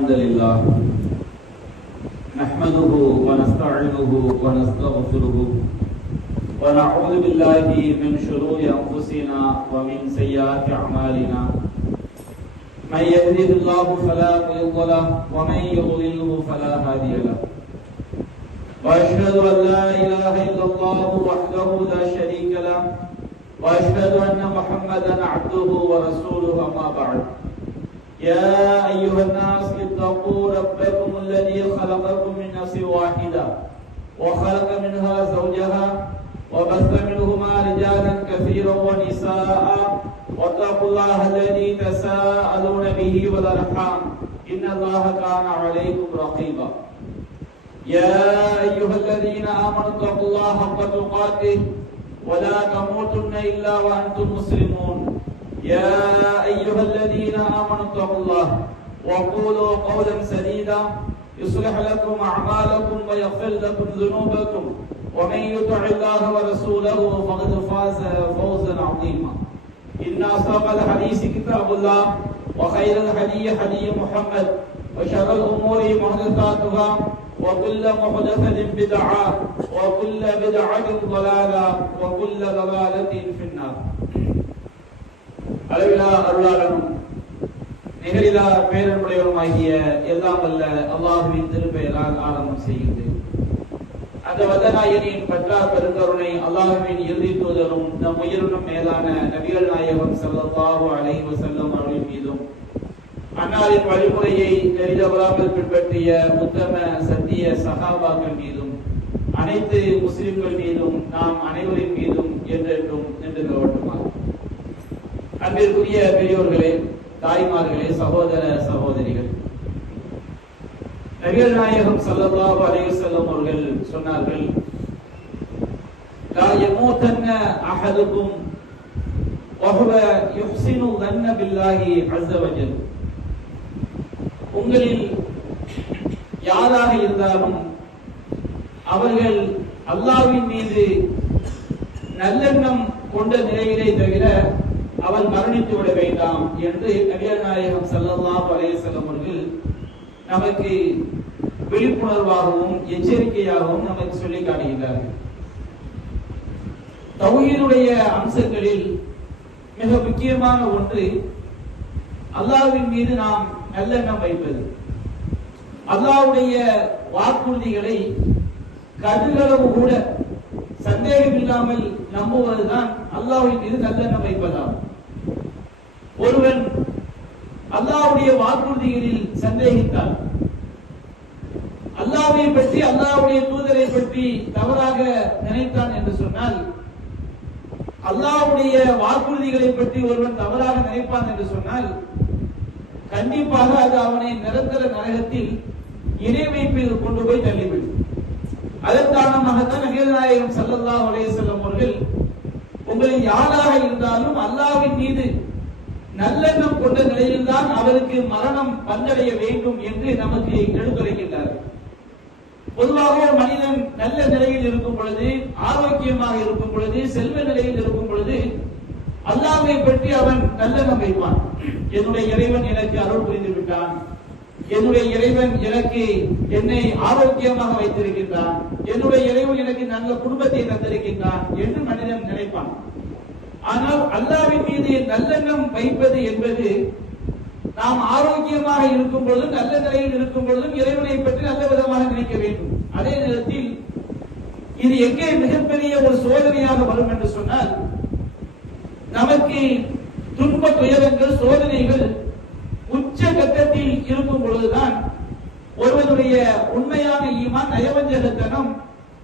الحمد لله نحمده ونستعينه ونستغفره ونعوذ بالله من شرور أنفسنا ومن سيئات أعمالنا من يهده الله فلا مضل له ومن يضلله فلا هادي له وأشهد أن لا إله إلا الله وحده لا شريك له وأشهد أن محمدا عبده ورسوله أما بعد يا أيها الناس اتقوا ربكم الذي خلقكم من نفس واحدة وخلق منها زوجها وبث منهما رجالا كثيرا ونساء واتقوا الله الذي تساءلون به والأرحام إن الله كان عليكم رقيبا يا أيها الذين آمنوا اتقوا الله حق تقاته ولا تموتن إلا وأنتم مسلمون يا أيها الذين آمنوا اتقوا الله وقولوا قولا سديدا يصلح لكم أعمالكم ويغفر لكم ذنوبكم ومن يطع الله ورسوله فقد فاز فوزا عظيما إن أصدق الحديث كتاب الله وخير الهدي هدي محمد وشر الأمور محدثاتها وكل محدثة بدعة وكل بدعة ضلالة وكل ضلالة في النار. அளவிலா அருளாளனும் நிகரிலா பேரன்புடையவருமாகிய எல்லாம் வல்ல அல்லாஹுவின் திருப்பெயரால் ஆரம்பம் செய்கின்றேன். அந்த வல்லநாயனின் பற்றார் பெருங்கருணை அல்லாஹுவின் இறுதி தூதரும் நம் உயிரினும் மேலான நபிகள் நாயகம் ஸல்லல்லாஹு அலைஹி வஸல்லம் அவர்களின் மீதும் அன்னாரின் வழிமுறையை தெரிந்தவராமல் பின்பற்றிய உத்தம சத்திய சஹாபாக்கள் மீதும் அனைத்து முஸ்லிம்கள் மீதும் நாம் அனைவரின் மீதும் என்றென்றும் நின்று கவட்டுமாறு. அன்பிற்குரிய பெரியோர்களே, தாய்மார்களே, சகோதர சகோதரிகள், நபிகள் நாயகம் ஸல்லல்லாஹு அலைஹி வஸல்லம் அவர்கள் சொன்னார்கள், லா யமூதன்ன அஹதுக்கும் வஹுவ யுஹ்சினு ظن பில்லாஹி அஸ்ஸ வஜல். உங்களில் யாராக இருந்தாலும் அவர்கள் அல்லாஹ்வின் மீது நல்லெண்ணம் கொண்ட நிலையிலே தவிர அவர் மரணித்து விட வேண்டாம் என்று நபிகள் நாயகம் ஸல்லல்லாஹு அலைஹி வஸல்லம் அவர்கள் நமக்கு விழிப்புணர்வாகவும் எச்சரிக்கையாகவும் நமக்கு சொல்லி காட்டுகிறார்கள். தௌஹீதுடைய அம்சங்களில் மிக முக்கியமான ஒன்று அல்லாஹ்வின் மீது நாம் நல்லெண்ணம் வைப்பது. அல்லாஹ்வுடைய வாக்குறுதிகளை கடுகளவு கூட சந்தேகம் இல்லாமல் நம்புவதுதான் அல்லாஹ்வின் மீது நல்லெண்ணம் வைப்பதாகும். ஒருவன் அல்லாஹ்வுடைய வாக்குறுதிகளில் சந்தேகித்தால், அல்லாஹ்வை பற்றி அல்லாஹ்வுடைய தூதரை பற்றி தவறாக நினைத்தான் என்று சொன்னால், அல்லாஹ்வுடைய வாக்குறுதிகளை பற்றி ஒருவன் தவறாக நினைப்பான் என்று சொன்னால் கண்டிப்பாக அது அவனை நிரந்தர நரகத்தில் இணை வைப்பில் கொண்டு போய் தள்ளிவிடும். அதன் காரணமாகத்தான் நபிகள் நாயகம் ஸல்லல்லாஹு அலைஹி வஸல்லம் அவர்கள் உங்களில் யாராக இருந்தாலும் அல்லாஹ்வின் மீது நல்லெண்ணம் கொண்ட நிலையில்தான் அவருக்கு மரணம் வந்தடைய வேண்டும் என்று நமக்கு எடுத்துரைக்கின்றார்கள். பொதுவாக ஒரு மனிதன் நல்ல நிலையில் இருக்கும் பொழுது, ஆரோக்கியமாக இருக்கும் பொழுது, செல்வ நிலையில் இருக்கும் பொழுது அல்லாஹ்வை பற்றி அவன் நல்லெண்ணம் வைப்பான். என்னுடைய இறைவன் எனக்கு அருள் புரிந்து விட்டான், என்னுடைய இறைவன் எனக்கு என்னை ஆரோக்கியமாக வைத்திருக்கின்றான், என்னுடைய இறைவன் எனக்கு நல்ல குடும்பத்தை தந்திருக்கின்றான் என்று மனிதன் நினைப்பான். ஆனால் அல்லாஹ்வின் மீது நல்லெண்ணம் வைப்பது என்பது நாம் ஆரோக்கியமாக இருக்கும் பொழுதும் நல்ல நிலையில் இருக்கும் பொழுதும் இறைவனை பற்றி நல்ல விதமாக நினைக்க வேண்டும். அதே நேரத்தில் இது எங்கே மிகப்பெரிய ஒரு சோதனையாக வரும் என்று சொன்னால், நமக்கு துன்ப துயரங்கள் சோதனைகள் உச்ச கட்டத்தில் இருக்கும் பொழுதுதான் ஒருவனுடைய உண்மையான ஈமான், நயவஞ்சகத்தனம்,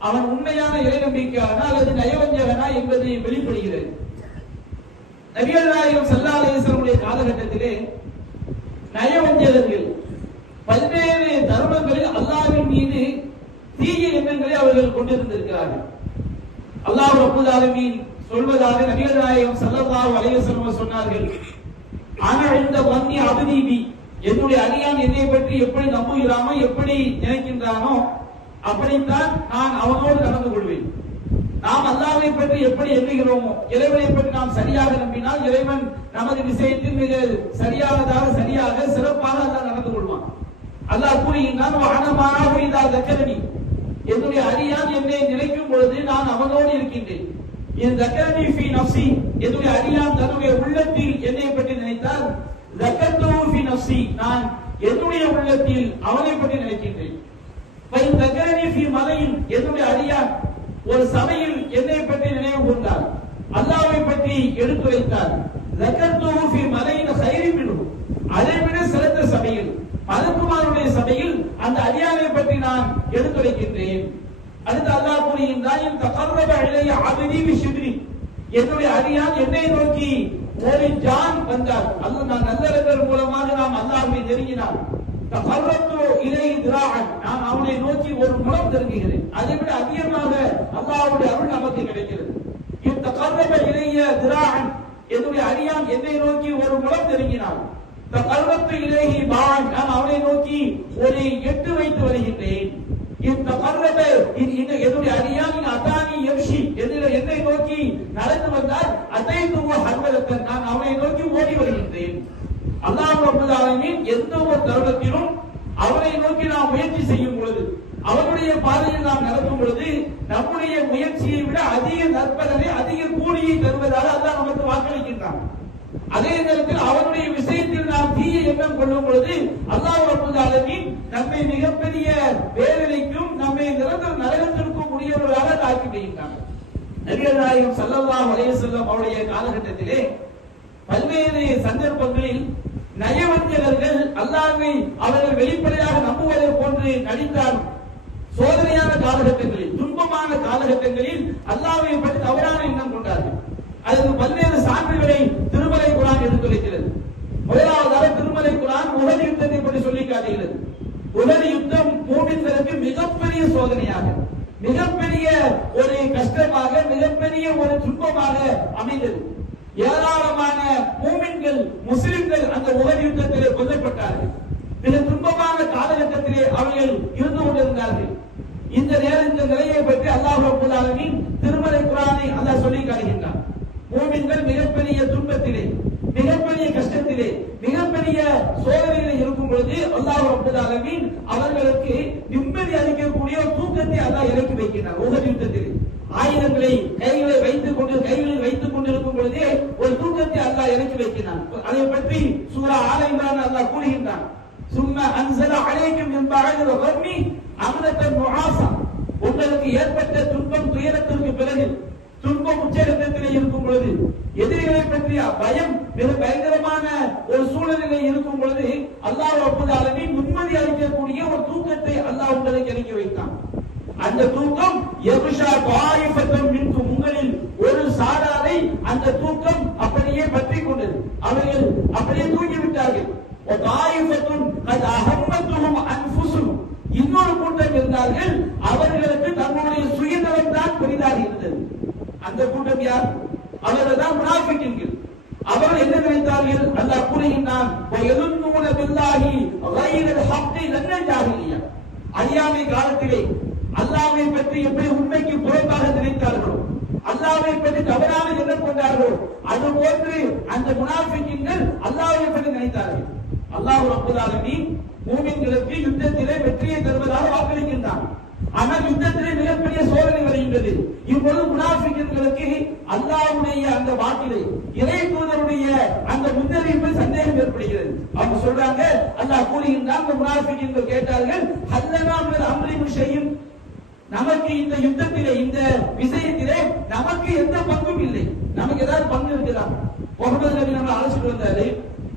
அவன் உண்மையான இறை நம்பிக்கையானா அல்லது நயவஞ்சகனா என்பது வெளிப்படுகிறது. நபிகள் நாயகம் ஸல்லல்லாஹு அலைஹி வஸல்லம் காலகட்டத்திலே நயவஞ்சகர்கள் பல்வேறு தருணங்களில் அல்லாஹ்வின் மீது தீய எண்ணங்களை அவர்கள் கொண்டிருந்திருக்கிறார்கள். அல்லாஹ் ரப்பல் ஆலமீன் சொல்வதாக நபிகள் நாயகம் ஸல்லல்லாஹு அலைஹி வஸல்லம் சொன்னார்கள், ஆனா இந்த வன்னி அபதீபி, என்னுடைய அடியான் என்னை பற்றி எப்படி நம்புகிறானோ, எப்படி நினைக்கின்றானோ அப்படித்தான் நான் அவனோடு நடந்து கொள்வேன். நாம் அல்லாஹ்வை பற்றி எப்படி எண்ணுகிறோமோ, இறைவனை பற்றி நாம் சரியாக நம்பினால் இறைவன் நமது விஷயத்தில் மிக சரியாக சிறப்பாக அல்லாஹ் நடந்து கொள்வான். அல்லாஹ் கூறுகின்றான் வஅனமாஹு இதா ذكرني என்னுடைய அடியான் என்னை நினைக்கும் பொழுது நான் அவனோடு இருக்கின்றேன். என் ذكرني في نفسي என்னுடைய அடியான் தன்னுடைய உள்ளத்தில் என்னை பற்றி நினைத்தால் ذكرته في نفسي நான் என்னுடைய உள்ளத்தில் அவனை பற்றி நினைக்கின்றேன். فإن ذكرني في ملئ என்னுடைய அடியான் ஒரு சபையில் என்னை பற்றி நினைவு கூர்ந்தார், அல்லாஹ்வை பற்றி எடுத்துரைத்தார், ذكرته في ملئ خير منه அதைவிட சிறந்த சபையில் மலக்குமாருடைய சபையில் அந்த அடியானை பற்றி நான் எடுத்துரைக்கின்றேன். அடுத்து அல்லாஹ் கூறுகின்றான் தகர்ரப இலைய அப்தி பிஷிப்ரி என்னுடைய அடியான் என்னை நோக்கி ஒரு ஜான் வந்தார். அல்லாஹ் நான் நல்லறங்கள் மூலமாக நாம் அல்லாஹ்வை நெருங்கினார். தகர்ரத்து இலை திராஅன் நான் அவனை நோக்கி ஒரு முழம் நெருங்குகிறேன். அதைவிட அதிகமாக அல்லாஹ்வுடைய அருள் நமக்கு கிடைக்கிறது. தகர்ரப இலைய திராஅன் என்னுடைய அடியான் என்னை நோக்கி ஒரு முழம் நெருங்கினார். தகர்ரத்து இலைஹி பான் நான் அவனை நோக்கி ஒரு எட்டு வைத்து வருகின்றேன். இந்த தகர்ரப என்னுடைய அடியான் அதானி யம்ஷி என்னை நோக்கி நடந்து வந்தால் அதைத்துவ ஹர்வலத்தன் நான் அவனை நோக்கி ஓடி வருகின்றேன். அல்லாஹ் ரப்பல் ஆலமீன் எந்த ஒரு தருணத்திலும் அவனை நோக்கி நாம் முயற்சி செய்யும் பொழுது அவனுடைய பாதையில் நாம் நடக்கும் பொழுது நம்முடைய முயற்சியை விட அதிக நற்பலனை அதிக கூலியை தருவதாக அல்லாஹ் நமக்கு வாக்களிக்கின்றான். அதே நேரத்தில் அவனுடைய விஷயத்தில் நாம் தீய எண்ணம் கொள்ளும் பொழுது அல்லாஹ் ரப்பல் ஆலமீன் நம்மை மிகப்பெரிய வேதனைக்கும் நம்மை நிரந்தர நரகத்திற்கும் உரியவர்களாக ஆக்கி வைக்கின்றான். நபிகள் நாயகம் ஸல்லல்லாஹு அலைஹி வஸல்லம் அவருடைய காலகட்டத்திலே பல்வேறு சந்தர்ப்பங்களில் நயவஞ்சகர்கள் அல்லாஹ்வை அவர்கள் வெளிப்படையாக நம்புவதை போன்று நடித்தார். சோதனையான காலகட்டங்களில் துன்பமான காலகட்டங்களில் அல்லாஹ்வை பற்றி தவறான எண்ணம் கொண்டார்கள். அதற்கு பல்வேறு சான்றுகளை திருமலை குர்ஆன் எடுத்துரைக்கிறது. முதலாவதாக திருமலை குர்ஆன் உஹது யுத்தத்தை பற்றி சொல்லி காட்டுகிறது. உஹது யுத்தம் மூமின்களுக்கு மிகப்பெரிய சோதனையாக, மிகப்பெரிய ஒரு கஷ்டமாக, மிகப்பெரிய ஒரு துன்பமாக அமைந்தது. ஏராளமான மூமின்கள் முஸ்லிம்கள் அந்த உஹது யுத்தத்திலே கொல்லப்பட்டார்கள். மிக துன்பமான காலகட்டத்திலே அவர்கள் இருந்து கொண்டிருந்தார்கள். இந்த நிலையை பற்றி அல்லாஹ் ரப்பல் ஆலமீன் திருமலை குர்ஆனை அல்லாஹ் சொல்லி காட்டுகின்றான். மூமின்கள் மிகப்பெரிய துன்பத்திலே, மிகப்பெரிய கஷ்டத்திலே, மிகப்பெரிய சோதனையிலே இருக்கும் பொழுது அல்லாஹ் ரப்பல் ஆலமீன் அவர்களுக்கு நிம்மதி அளிக்கக்கூடிய தூக்கத்தை அல்லாஹ் இறக்கி வைக்கிறார். உஹது யுத்தத்திலே ஆயுதங்களை கைகளில் வைத்துக் கொண்டிருக்கும் பொழுதே ஒரு தூக்கத்தை அல்லாஹ் இறக்கி வைக்கிறான். அதை பற்றி சூரா ஆல இம்ரான் அல்லாஹ் கூறுகின்றான். சும்ம அன்ஸல அலைக்கும் மின் பஅதில் கர்மி அம்னத்தன் முஆஸா உங்களுக்கு ஏற்பட்ட துன்பம் துயரத்திற்கு பிறகு துன்பம் உச்சகட்டத்திலே இருக்கும் பொழுது எதிரிகளை பற்றிய பயம் மிக பயங்கரமான ஒரு சூழலிலே இருக்கும் பொழுது அல்லாஹ் ரப்பல் ஆலமீன் நிம்மதி அளிக்கக்கூடிய ஒரு தூக்கத்தை அல்லாஹ் உங்களுக்கு இறக்கி வைத்தான். அந்த தூக்கம் யகுஷா தாயிஃபத்தும் மின்கும் உங்களில் ஒரு சாராரை அந்த தூக்கம் அப்படியே பற்றி கொண்டது. அவர்கள் அப்படியே தூங்கி விட்டார்கள். தாயிஃபத்தும் கத் அஹம்மத்துஹும் அன்ஃபுஸுஹும் இன்னொரு கூட்டம் இருந்தார்கள், அவர்களுக்கு தன்னுடைய சுயநலம் தான் பெரிதாக இருந்தது. அந்த கூட்டம் யார்? அவர்கள் தான் முனாஃபிக்குகள். அவர்கள் என்ன நினைத்தார்கள்? அல்லாஹ் கூறுகின்றான் வயதுன்னூன பில்லாஹி கைரல் ஹக்கி லன்னல் ஜாஹிலியா அறியாமை காலத்திலே அல்லாஹ்வை பற்றி எப்படி உண்மைக்கு புறம்பாக நினைத்தார்களோ, அல்லாஹ்வை பற்றி தவறான எண்ணம் கொண்டார்களோ, அது போன்று அந்த முனாஃபிக்குகள் அல்லாஹ்வை பற்றி நினைத்தார்கள். அல்லாஹ் ரப்பல் ஆலமீன் மூமின்களுக்கு யுத்தத்திலே வெற்றியை தருவதாக வாக்களிக்கின்றான். ஆனால் யுத்தத்திலே மிகப்பெரிய சோதனை வருகின்றது. இப்பொழுது முனாஃபிக்குகளுக்கு அல்லாஹ்வுடைய அந்த வாக்கிலே இறை தூதருடைய அந்த முன்னறிவிப்பில் சந்தேகம் ஏற்படுகிறது. அவங்க சொல்றாங்க, அல்லாஹ் கூறுகின்றான், அந்த முனாஃபிக்குகள் கேட்டார்கள், ஹல்லனா மினல் அம்ரி மின் ஷைஇன் நமக்கு இந்த யுத்தத்திலே இந்த விஷயத்திலே நமக்கு எந்த பங்கும் இல்லை. நமக்கு ஏதாவது பங்கு இருக்குதா? முகமது நபி நம்ம ஆலோசனை வந்தாரு,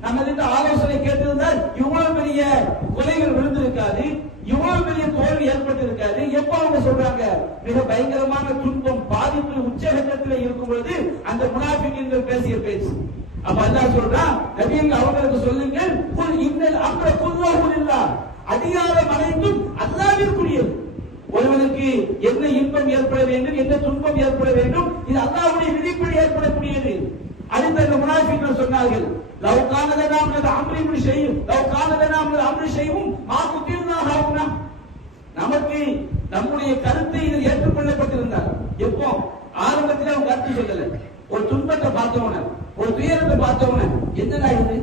நம்ம இந்த ஆலோசனை கேட்டிருந்தால் இவ்வளவு பெரிய கொலைகள் விழுந்திருக்காது, இவ்வளவு பெரிய தோல்வி ஏற்பட்டு இருக்காது. எப்ப அவங்க சொல்றாங்க? மிக பயங்கரமான துன்பம் பாதிப்பு உச்சகட்டத்தில் இருக்கும் பொழுது அந்த முனாஃபிக்குகள் பேசிய பேச்சு. அப்ப அல்லாஹ் சொல்றான், நபியங்க அவங்களுக்கு சொல்லுங்கள், குல் இன்னல் அம்ர குல்லாஹு லில்லாஹ் அதிகாரம் அனைத்தும் அல்லாஹ்விற்குரியது. ஒருவனுக்கு என்ன இன்பம் ஏற்பட வேண்டும், என்ன துன்பம் ஏற்பட வேண்டும், இது அல்லாஹ்வுடைய விதிப்படி ஏற்படக்கூடியது. அடுத்த அந்த முனாஃபிக்குகள் சொன்னார்கள், லவ் கான லனா மினல் அம்ரி மின் ஷைஇன் லவ் கான லனா மினல் அம்ரி ஷைஇன் மா குதிர்னா ஹாவுனா நமக்கு நம்முடைய கருத்தை இதில் ஏற்றுக்கொள்ளப்பட்டிருந்தார். எப்போ ஆரம்பத்தில் அவங்க கருத்து சொல்லல. ஒரு துன்பத்தை பார்த்தவன, ஒரு துயரத்தை பார்த்தவன, என்னடா இது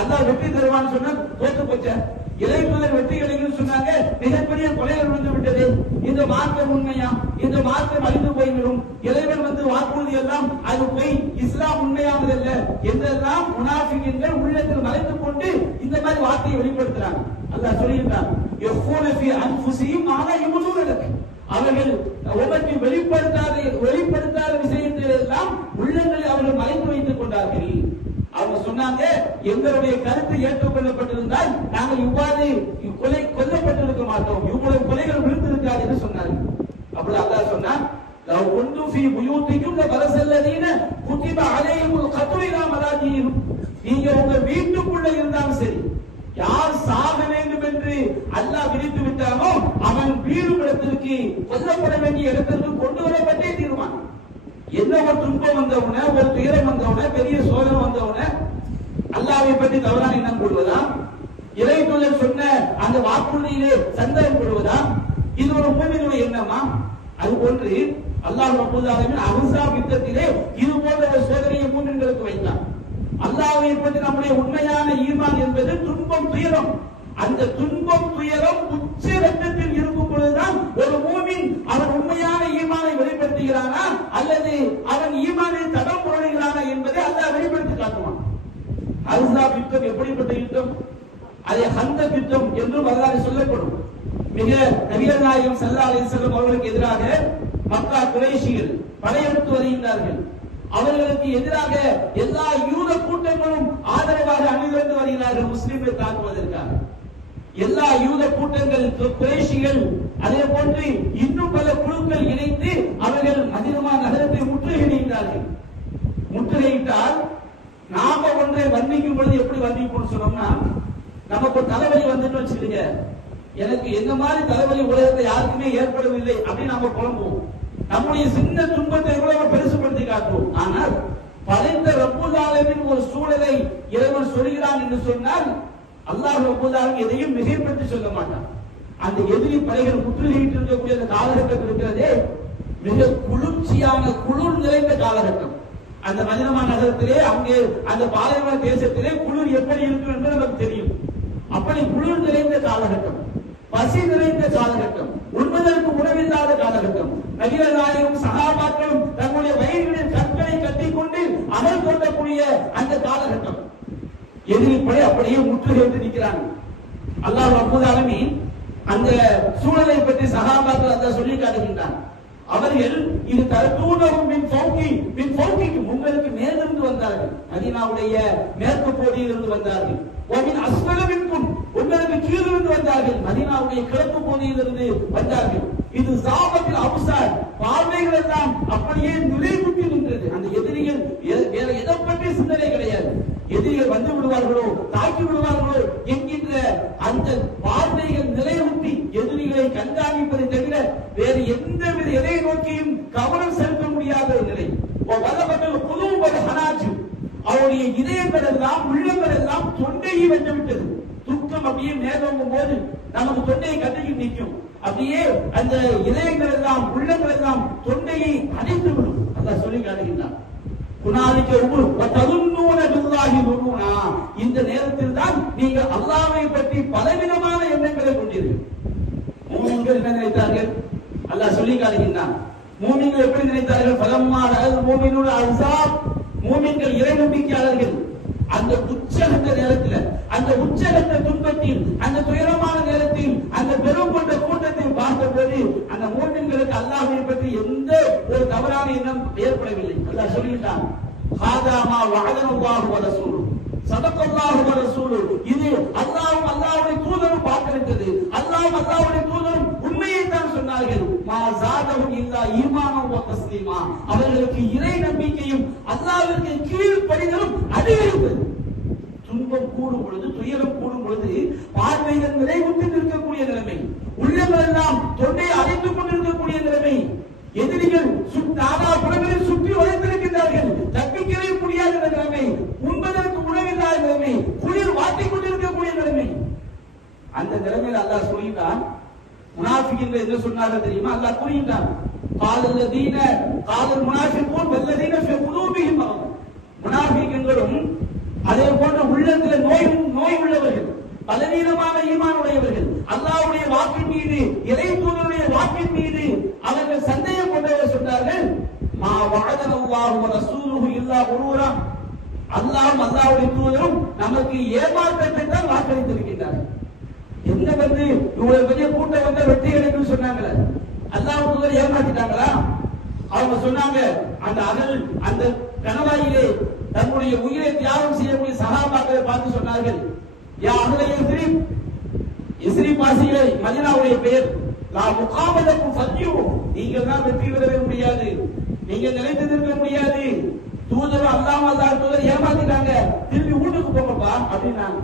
அல்லாஹ் வெற்றி தருவான்னு சொன்னா தோத்து போச்ச, இளைஞர்கள் வெற்றி கிடைக்கும் சொன்னாங்க, மிகப்பெரிய கொலைகள் வந்து விட்டது, இந்த மார்க்கம் உண்மையா, இந்த மார்க்கம் அழிந்து போய்விடும், இளைஞர் வந்து வாக்குறுதி எல்லாம் அது போய் இஸ்லாம் உண்மையானது அல்ல என்றெல்லாம் முனாஃபிகீன்கள் உள்ளத்தில் மறைத்து கொண்டு இந்த மாதிரி வார்த்தையை வெளிப்படுத்துறாங்க. அல்லாஹ் சொல்லியிருக்கான், யஃபூன ஃபீ அன்ஃபுஸிஹிம் மா லா யுப்தூன லக். அவர்கள் உனக்கு வெளிப்படுத்தாத விஷயத்தில் எல்லாம் உள்ளங்களை அவர்கள் மறைத்து வைத்துக் கொண்டார்கள். அவங்க சொன்னாங்க, எங்களுடைய கருத்து ஏற்றுக்கொள்ளப்பட்டிருந்தால் நாங்கள் இவ்வாறு கொல்லப்பட்டிருக்க மாட்டோம், இவ்வளவு கொலைகள் விழுந்திருக்காது என்று சொன்னார்கள். அப்படி அல்லாஹ் சொன்னான், லவ் குன்து ஃபீ புயூத்திக்கும் லபரஸல்லதீன குதிப அலைஹிமுல் கத்லு இலா மதாஜிஹிம். நீங்க உங்க வீட்டுக்குள்ள இருந்தாலும் சரி, யார் சாக வேண்டும் என்று அல்லாஹ் விதித்து விட்டானோ அவன் வீடும் இடத்திற்கு கொல்லப்பட வேண்டிய இடத்திற்கு கொண்டு வரப்பட்டே தீர்மானம். என்ன ஒரு துன்பம் வந்தவன, ஒரு துயரம் வந்தவன, பெரிய சோதனை வந்தவன அல்லாஹ்வை பற்றி தவறான எண்ணம் கொள்வதா, இறை தூதர் சொன்ன அந்த வாக்குறுதியிலே சந்தேகம் கொள்வதா, இது ஒரு மூமினுடைய எண்ணமா? அது போன்று அல்லாஹ் ரப்பல் ஆலமீன் அஹ்ஸாப் யுத்தத்திலே இது போன்ற ஒரு சோதனையை மூமின்களுக்கு வைத்தார். அல்லாஹ்வை பற்றி நம்முடைய உண்மையான ஈமான் என்பது துன்பம் துயரம். அந்த துன்பம் துயரம் உச்ச கட்டத்தில் இருக்கும் பொழுதுதான் ஒரு மூமின் அவன் உண்மையான ஈமானை வெளிப்படுத்துகிறானா அல்லது அவன் ஈமானை தடம் புரளுகிறானா என்பதை அல்லாஹ் வெளிப்படுத்தி காட்டுவான். அஹ்ஸாப் யுத்தம் எப்படிப்பட்ட யுத்தம்? அதை ஹந்தக் யுத்தம் என்று வரலாறு சொல்லப்படும். மிக நபிகள் நாயகம் ஸல்லல்லாஹு அலைஹி வஸல்லம் அவர்களுக்கு எதிராக மக்கா குறைஷிகள் படையெடுத்து வருகின்றார்கள். அவர்களுக்கு எதிராக எல்லா யூத கூட்டங்களும் ஆதரவாக அணிதிரண்டு வருகிறார்கள் முஸ்லிம்களை தாக்குவதற்காக. எல்லா யூத கூட்டங்கள், குறைஷிகள், அதே போன்று இன்னும் பல குழுக்கள் இணைந்து அவர்கள் மதீனா நகரத்தை முற்றுகையிடுகிறார்கள். முற்றுகையிட்டால் நாம ஒன்றை வர்ணிக்கும் பொழுது எப்படி வர்ணிப்போம் சொன்னோம்னா, நமக்கு தலைவலி வந்துட்டு வச்சுக்கிடுங்க, எனக்கு என்ன மாதிரி தலைவலி உலகத்தை யாருக்குமே ஏற்படவில்லை அப்படின்னு நாம புலம்புவோம். நம்முடைய சின்ன துன்பத்தை கூட பெருசுபடுத்தி காட்டுவோம். ஆனால் படைத்த ரப்பல் ஆலமீன் ஒரு சூழலை இறைவன் சொல்கிறான் என்று சொன்னால் அல்லாஹ் ரப்பல் ஆலமீன் எதையும் மிகைப்படுத்தி சொல்ல மாட்டான். அந்த எதிரி படைகள் முற்றுகையிட்டு இருக்கக்கூடிய அந்த காலகட்டம் இருக்கிறதே மிக குளிர்ச்சியான குளிர் நிறைந்த காலகட்டம். அந்த மதீனா நகரத்திலே, அங்கே அந்த பாலைவன தேசத்திலே குளிர் எப்படி இருக்கும் என்று நமக்கு தெரியும். அப்படி குளிர் நிறைந்த காலகட்டம், பசி நிறைந்த காலகட்டம், உண்பதற்கு உணவில்லாத காலகட்டம். நபிகள் நாயகம் சஹாபாக்களும் தங்களுடைய வயிறுகளில் கற்களை கட்டிக்கொண்டு அமல் கொள்ளக்கூடிய அந்த காலகட்டம். எதிரி படை அப்படியே முற்றுகையிட்டு நிற்கிறாங்க. அல்லாஹ் ரப்பல் ஆலமீன் அந்த சூழலை பற்றி சஹாபாக்கள் அல்லாஹ் சொல்லி காட்டுகின்றான். அவர்கள் இது தரத்தூனவும் மின் ஃபௌகிக்கு உங்களுக்கு மேலிருந்து வந்தார்கள், மதீனாவுடைய மேற்கு பகுதியிலிருந்து வந்தார்கள். வமின் அஸ்ஃபல மின்கும் உங்களுக்கு கீழிருந்து வந்தார்கள், மதீனாவுடைய கிழக்கு பகுதியிலிருந்து வந்தார்கள். இது ஜாபத்தில் அப்சார் பார்வைகள் எல்லாம் அப்படியே நிலைகுத்தி நின்றது. அந்த எதிரிகள் வேற எதை பற்றி சிந்தனை கிடையாது. எதிரிகள் வந்து விடுவார்களோ, தாக்கி விடுவார்களோ என்கின்ற அந்த பார்வைகள் நிலையுறுத்தி எதிரிகளை கண்காணிப்பதை தவிர வேறு எந்தவித எதை நோக்கியும் கவனம் செலுத்த முடியாத ஒரு நிலை. அவருடைய இதயங்கள் எல்லாம், உள்ளங்கள் எல்லாம் தொண்டையை வென்று விட்டது. துக்கம் அப்படியே மேலோங்கும் போது நமக்கு தொண்டையை கட்டிக்கு நிற்கும். அப்படியே அந்த இதயங்கள் எல்லாம், உள்ளங்கள் எல்லாம் தொண்டையை அடைத்து விடும். அல்லாஹ் சொல்லி காட்டுகின்றான். இந்த நேரத்தில் தான் நீங்கள் அல்லாஹ்வை பற்றி பலவிதமான எண்ணங்களை கொண்டீர்கள். மூமின்கள் என்ன நினைத்தார்கள்? அல்லாஹ் சொல்லி காட்டுகின்றான். மூமின்கள் எப்படி நினைத்தார்கள்? ஃபலம்மா ரஅல் மூமினூன அஹ்ஸாப், மூமின்கள் இறை நம்பிக்கையாளர்கள் அந்த உச்சகட்ட நேரத்தில், அந்த உச்சகட்ட துன்பத்தில், அந்த துயரமான நேரத்தில், அந்த பெரும் கொண்ட கூட்டத்தை பார்த்தபோது அந்த மூமின்களுக்கு அல்லாஹ்வை பற்றி எந்த ஒரு தவறான எண்ணம் ஏற்படவில்லை. அல்லாஹ் சொல்லிட்டான், ஹாதா மா வஅதல்லாஹு வ ரசூலுஹு ஸதகல்லாஹு வ ரசூலுஹு. இது அல்லாஹ்வும் அல்லாஹ்வுடைய தூதரும் பார்க்கிறது, அல்லாஹ்வும் அல்லாஹ்வுடைய தூதரும் உண்மையை தான் சொன்னார்கள். மா ஸாதஹும் இல்லா ஈமானன் வ தஸ்லீமா. அவர்களுக்கு இறை நம்பிக்கையும் அல்லாஹ்விற்கு கீழ்ப்படிதலும் அதிகரித்தது. துன்பம் கூடும் பொழுது, துயரம் கூடும் பொழுது பார்வைகள் நிறைவுற்று நிற்கக்கூடிய நிலைமை, உள்ளங்கள் எல்லாம் தொண்டையை அடைத்துக் கொண்டிருக்கக்கூடிய நிலைமை, எதிரிகள் நானா புறங்களில் சுற்றி வளைத்திருக்கிறார்கள், தப்பிக்கவே முடியாத நிலைமை, உண்பதற்கு உணவில்லாத நிலைமை, குளிர் வாட்டிக் கொண்டிருக்கக்கூடிய நிலைமை. அந்த நிலைமையில் அல்லாஹ் சொல்லிட்டான். முனாஃபிகீன்கள் என்ன சொன்னார்கள் தெரியுமா? அல்லாஹ் கூறிட்டான், காலல் முனாஃபிகூன் வல்லதீன ஃபீ குலூபிஹிம் மரத். முனாஃபிகீன்களும் அதே போன்ற உள்ளத்தில் நோய் உள்ளவர்கள், பலவீனமான ஈமான் உடையவர்கள், அல்லாஹ்வுடைய வாக்கின் மீது, இறை தூதருடைய வாக்கின் மீது அவர்கள் சந்தேகம் கொண்டவர்கள் சொன்னார்கள், மா வஅதன அல்லாஹு வ ரசூலுஹு இல்லா குரூரா, அல்லாஹ்வும் அல்லாஹ்வுடைய தூதரும் நமக்கு ஏமாற்றத்தை தான் வாக்களித்திருக்கிறார்கள். என்ன வந்து இவ்வளவு பெரிய கூட்டம் வந்து வெற்றி கிடைக்கும் சொன்னாங்களே, அல்லாஹ் தூதர் ஏமாத்திட்டாங்களா? அவங்க சொன்னாங்க, அந்த கணவாயிலே தன்னுடைய உயிரை தியாகம் செய்யக்கூடிய சஹாபாக்களை பார்த்து சொன்னார்கள், யா அஹ்ல யஸ்ரிப், யஸ்ரிப் வாசிகளே, மதீனாவுடைய பெயர், லா முகாமலக்கும் ஃபத்யு, நீங்கள் தான் வெற்றி பெற முடியாது, நீங்க நிலைத்து நிற்க முடியாது, தூதர் அல்லாஹ் தூதர் ஏமாத்திட்டாங்க, திரும்பி வீட்டுக்கு போங்கப்பா அப்படின்னாங்க.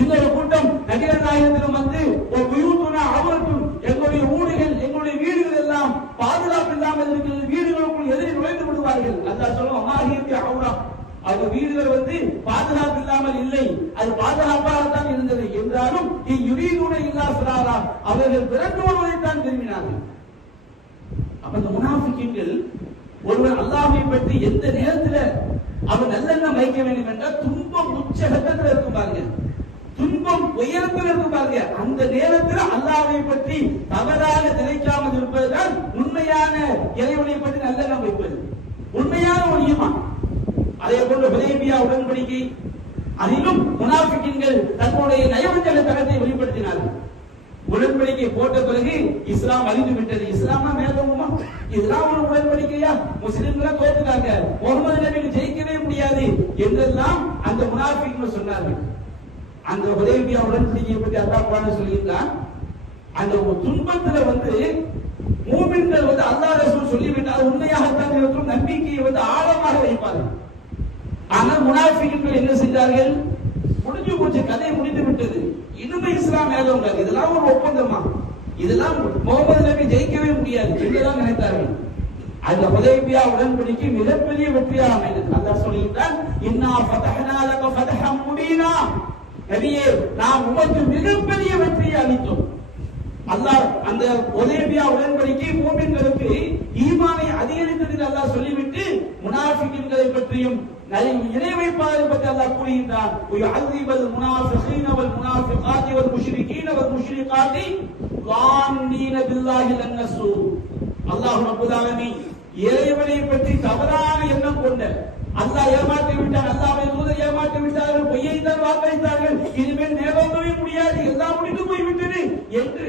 இன்னொரு கூட்டம் நபிகள் நாயகத்திடம் வந்து, ஒரு புயூத்துனா அவருக்கும், எங்களுடைய ஊடுகள், எங்களுடைய வீடுகள் எல்லாம் பாதுகாப்பு இல்லாமல் இருக்கிறது, வீடுகளுக்குள் எதிரி நுழைந்து விடுவார்கள். அல்லாஹ் சொல்லுவோம், அம்மாஹியத்தி அவுரா, அவங்க வீடுகள் வந்து பாதுகாப்பு இல்லாமல் இல்லை, அது பாதுகாப்பாகத்தான் இருந்தது என்றாலும் யுரீதுன இல்லா ஃபிராரா, அவர்கள் விரண்டு வருவதைத்தான் விரும்பினார்கள். அப்ப இந்த முனாஃபிக்கீன்கள், ஒருவர் அல்லாஹ்வை பற்றி எந்த நேரத்தில் அவன் நல்லெண்ணம் வைக்க வேண்டும் என்றால், துன்பம் உச்சகட்டத்தில் இருக்கும் பாருங்க, துன்பம் உயரத்தில் இருக்கும் பாருங்க, அந்த நேரத்தில் அல்லாஹ்வை பற்றி தவறாக நினைக்காமல் இருப்பதுதான் உண்மையான இறைவனை பற்றி நல்லெண்ணம் வைப்பது, உண்மையான ஒரு ஈமான். அதே போன்று ஹுதைபியா உடன்படிக்கை, அதிலும் முனாஃபிக்கீன்கள் தன்னுடைய நயவஞ்சக தரத்தை வெளிப்படுத்தினார்கள். உடன்படிக்கை போட்ட பிறகு இஸ்லாம் அழிந்து விட்டது, இஸ்லாமா மேலோங்குமா, இதெல்லாம் ஒரு உடன்படிக்கையா, முஸ்லிம்களா தோத்துட்டாங்க, முகமது நபிக்கு ஜெயிக்கவே முடியாது என்றெல்லாம் அந்த முனாஃபிக்கீன்கள் சொன்னார்கள். அந்த ஹுதைபியா உடன்படிக்கையை பற்றி அல்லாஹ் குர்ஆன்ல சொல்லியிருக்கான், அந்த துன்பத்துல வந்து மூமின்கள் வந்து அல்லாஹ் ரசூல் சொல்லிவிட்டால் உண்மையாகத்தான் இருக்கும், நம்பிக்கையை வந்து ஆழமாக வைப்பார்கள். ஆனால் முனாஃபிக்கீன்கள் என்ன செஞ்சார்கள், முடிஞ்சு போச்சு, கதை முடிந்து விட்டது, இனிமே இஸ்லாம் மேலோங்காது, இதெல்லாம் ஒரு ஒப்பந்தமா, இதெல்லாம் முகமது நபி ஜெயிக்கவே முடியாது என்றுதான் நினைத்தார்கள். அந்த ஹுதைபியா உடன்படிக்கை மிகப்பெரிய வெற்றியாக அமைந்தது. அல்லாஹ் சொல்லிட்டான், இன்னா ஃபதஹ்னா லக ஃபதஹம் முபீனா, நபியே நாம் உமக்கு மிகப்பெரிய வெற்றியை அளித்தோம். அல்லாஹ் அந்த ஹுதைபியா உடன்படிக்கை மூமின்களுக்கு ஈமானை அதிகரித்தது அல்லாஹ் சொல்லிவிட்டு, முனாஃபிக்கீன்களை பற்றியும் இணை வைப்பாளரை பற்றி அல்லாஹ் கூறுகின்றான், யுஅذிபல் முனாஃபிகீன வல் முனாஃபிகாத்தி வல் முஷ்ரிகீன வல் முஷ்ரிகாத்தி ظانين بالله النسو. அல்லாஹ் ரப்பல் ஆலமீன் இறைவனை பற்றி தவறான எண்ணம் கொண்ட, அல்லாஹ் ஏமாற்றி விட்டான், அல்லாஹ்வை தூதர் ஏமாற்றி விட்டார்கள், பொய்யை தான் வாக்களித்தார்கள், இனிமேல் நேரோங்கவே முடியாது, எல்லாம் முடிந்து போய்விட்டது என்று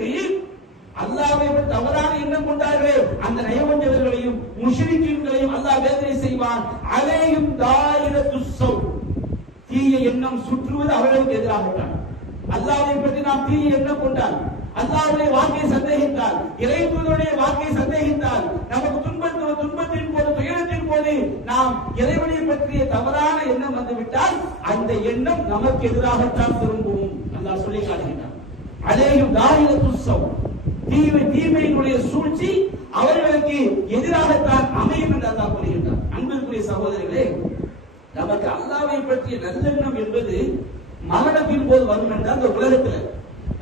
அல்லாஹ்வை பற்றி தவறான எண்ணம் கொண்டார்களே, அந்த நயவஞ்சகர்களையும் முஷ்ரிக்கீன்களையும் அல்லாஹ் வேதனை செய்வான். அலைஹிம் தாயிரத்துஸ் ஸௌ, தீய எண்ணம் சுற்றுவது அவர்களுக்கு எதிராகத்தான். அல்லாஹ்வை பற்றி நாம் தீய எண்ணம் கொண்டால், அல்லாஹ்வுடைய வாக்கை சந்தேகித்தால், இறை தூதருடைய வாக்கை சந்தேகித்தால், நமக்கு துன்பத்தின் போது, துயரத்தின் போது நாம் இறைவனை பற்றிய தவறான எண்ணம் வந்துவிட்டால் அந்த எண்ணம் நமக்கு எதிராகத்தான் திரும்பும். அல்லாஹ் சொல்லி காட்டுகிறான், அலைஹிம் தாயிரத்துஸ் ஸௌ, தீமையினுடைய சூழ்ச்சி அவர்களுக்கு எதிராகத்தான் அமையும் என்று அல்லாஹ் கூறுகின்றான். அன்பிற்குரிய சகோதரர்களே, நமக்கு அல்லாஹ்வை பற்றிய நல்லெண்ணம் என்பது மரணத்தின் போது வரும் என்றால், அந்த உலகத்தில்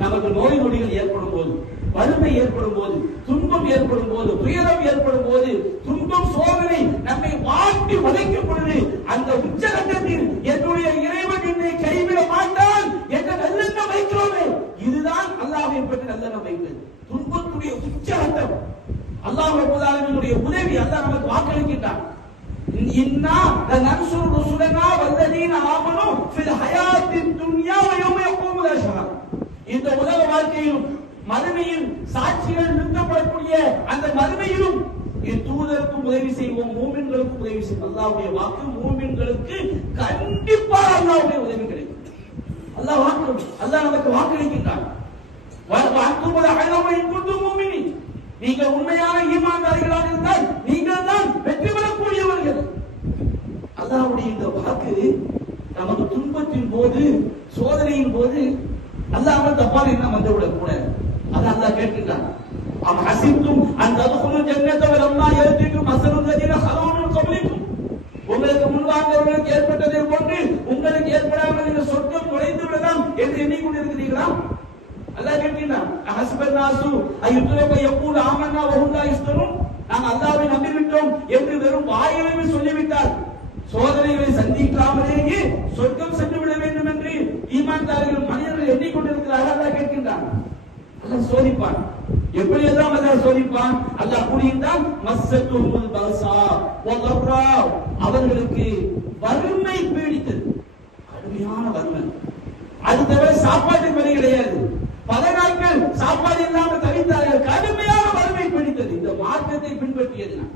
நமக்கு நோய் நொடிகள் ஏற்படும் போது, வறுமை ஏற்படும் போது, துன்பம் ஏற்படும் போது, துயரம் ஏற்படும் போது, துன்பம் சோதனை நம்மை வாட்டி உதைக்கும் பொழுது, அந்த உச்சகட்டத்தில் என்னுடைய இறைவன் என்னை கைவிட மாட்டான் என்ற நல்லெண்ணம் வைக்கிறோமே, இதுதான் அல்லாஹ்வை பற்றி நல்லெண்ணம் வைப்பது. துன்பத்துடைய உச்சகட்டம், அல்லாஹ் ரப்பல் ஆலமீனுடைய உதவி அல்லாஹ் நமக்கு வாக்களிக்கின்றான். இன்னா லனன்சுரு ருசுலனா வல்லதீன ஆமனு ஃபில் ஹயாத்தித் துன்யா வ யௌம யகூமுல் அஷ்ஹாத். இந்த உலக வாழ்க்கையிலும் மறுமையில் சாட்சிகள் நிறுத்தப்படக்கூடிய அந்த மறுமையிலும் தூதருக்கும் உதவி செய்வோம், மூமின்களுக்கும் உதவி செய்வோம். அல்லாஹ்வுடைய வாக்கு மூமின்களுக்கு கண்டிப்பாக அல்லாஹ்வுடைய உதவி கிடைக்கும். அல்லாஹ் நமக்கு வாக்களிக்கின்றான். நீங்கள் உண்மையான ஈமான்தாரிகளாக இருந்தால் நீங்கள் தான் வெற்றி பெறக்கூடியவர்கள். அல்லாஹ்வுடைய இந்த வாக்கு நமக்கு துன்பத்தின் போது, சோதனையின் போது அல்லாஹ் தப்பான எண்ணம் வந்துவிடக் கூடாது. அதான் அல்லாஹ் கேட்கின்றான், அம் ஹஸிப்தும் அன் ததுகுலுல் ஜன்னத வலம்மா யஅதிக்கும் மஸலுல் லதீன ஹலூ மின் கப்லிக்கும், உங்களுக்கு முன்வாங்கவர்களுக்கு ஏற்பட்டதை போன்று உங்களுக்கு ஏற்படாமல் நீங்கள் சொர்க்கம் நுழைந்து விடலாம் என்று எண்ணிக்கொண்டிருக்கிறீர்களா? அல்லாஹ் கேட்கிறான், ஹஸ்பன் நாசு அய்யுத்ரக யகூல் ஆமன்னா வ ஹும் லா யஸ்தரூன், நாங்கள் அல்லாஹ்வை நம்பிவிட்டோம் என்று வெறும் வாயிலே சொல்லிவிட்டால் சோதனைகளை சந்திக்காமலேயே சொர்க்கம் சென்று விட வேண்டும் என்று ஈமான்தாரிகள் மனிதர்கள் என்று எண்ணிக்கொண்டிருக்கிறார்கள். அல்லாஹ் கேட்கின்றான். அல்லாஹ் சோதிப்பான். எப்படி எல்லாம் அல்லாஹ் சோதிப்பான்? அல்லாஹ் கூறுகின்றான், மஸ்ஸத்துஹுல் பஸா வதர்ரா, அவர்களுக்கு வறுமை பீடித்தது, கடுமையான வறுமை. அது தவிர சாப்பாட்டு வழி கிடையாது. 10 நாட்கள் சாப்பாடு இல்லாமல் தவித்தார்கள். கடுமையான வறுமை பிடித்தது. இந்த மார்க்கத்தை பின்பற்றியதுனால்,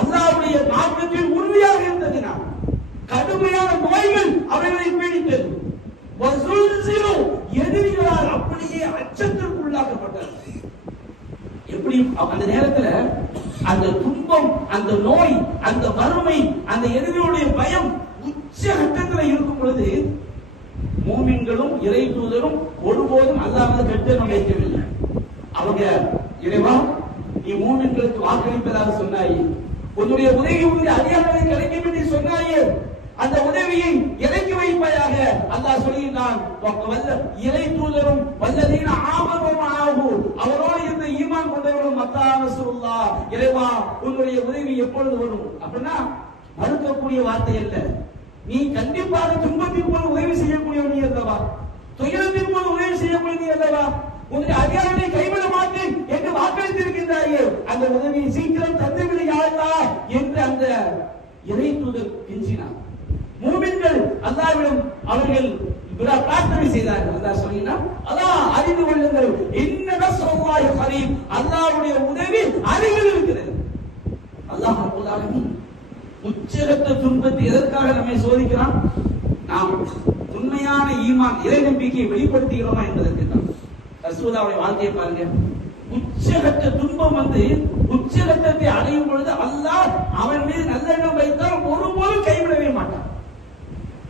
அல்லாஹ்வுடைய மார்க்கத்தில் உறுதியாக இருந்ததினால் கடுமையான நோய்கள் அவர்களை பீடித்தது. எதிரிகளால் அப்படியே அச்சத்திற்கு உள்ளாக்கப்பட்டார்கள். எப்படி அந்த நேரத்தில் அந்த துன்பம், அந்த நோய், அந்த வறுமை, அந்த எதிரிகளுடைய பயம் உச்சகட்டத்தில் இருக்கும் பொழுது மூமின்களும் இறை தூதரும் ஒருபோதும் அல்லாஹ்வை கட்டணம் வைக்கவில்லை. அவங்க, இறைவா நீ மூமின்களுக்கு வாக்களிப்பதாக சொன்னாயே, உன்னுடைய உதவி உன்னுடைய அடியார்களை கிடைக்கும் என்று சொன்னாயே, அந்த உதவியை இறக்கி வைப்பாயாக. அல்லாஹ் சொல்கிறான், இறை தூதரும் வல்லதீன ஆமனு அவரோடு இருந்த ஈமான் கொண்டவர்களும் மத்தா நஸ்ருல்லாஹ், இறைவா உன்னுடைய உதவி எப்பொழுது வரும்? அப்படின்னா மறுக்கக்கூடிய வார்த்தை அல்ல. நீ கண்டிப்பாக துன்பத்தின் போது உதவி செய்யக்கூடிய நீ அல்லவா, துயரத்தின் போது உதவி செய்யக்கூடிய நீ அல்லவா, உன்னுடைய அதிகாரத்தை கைவிட மாட்டேன் என்று வாக்களித்திருக்கின்றாயே, அந்த உதவியை சீக்கிரம் தந்துவிடு யா அல்லாஹ் என்று அந்த இறை தூதர் கெஞ்சினார். மூமின்கள் அல்லாஹ்விடம் அவர்கள் பிரார்த்தனை செய்தார்கள். அல்லாஹ் சொல்கிறான், அல்லாஹ் அறிந்து கொள்ளுங்கள், இன்ன நஸ்ருல்லாஹி கரீம், அல்லாஹ்வுடைய உதவி அருகில் இருக்கிறது. அல்லாஹ் ரப்பல் ஆலமீன் உச்சகட்ட துன்பத்தை எதற்காக நம்மை சோதிக்கிறான்? நாம் உண்மையான ஈமான் இறை நம்பிக்கையை வெளிப்படுத்துகிறோமா என்பதற்கு தான். ரசூலுல்லாஹ்வுடைய வாழ்க்கையை பாருங்க. உச்சகட்ட துன்பம் வந்து உச்சகட்டத்தை அடையும் பொழுது அல்லாஹ் அவன் மீது நல்லெண்ணம் வைத்தால் ஒருபோதும் கைவிடவே மாட்டான்.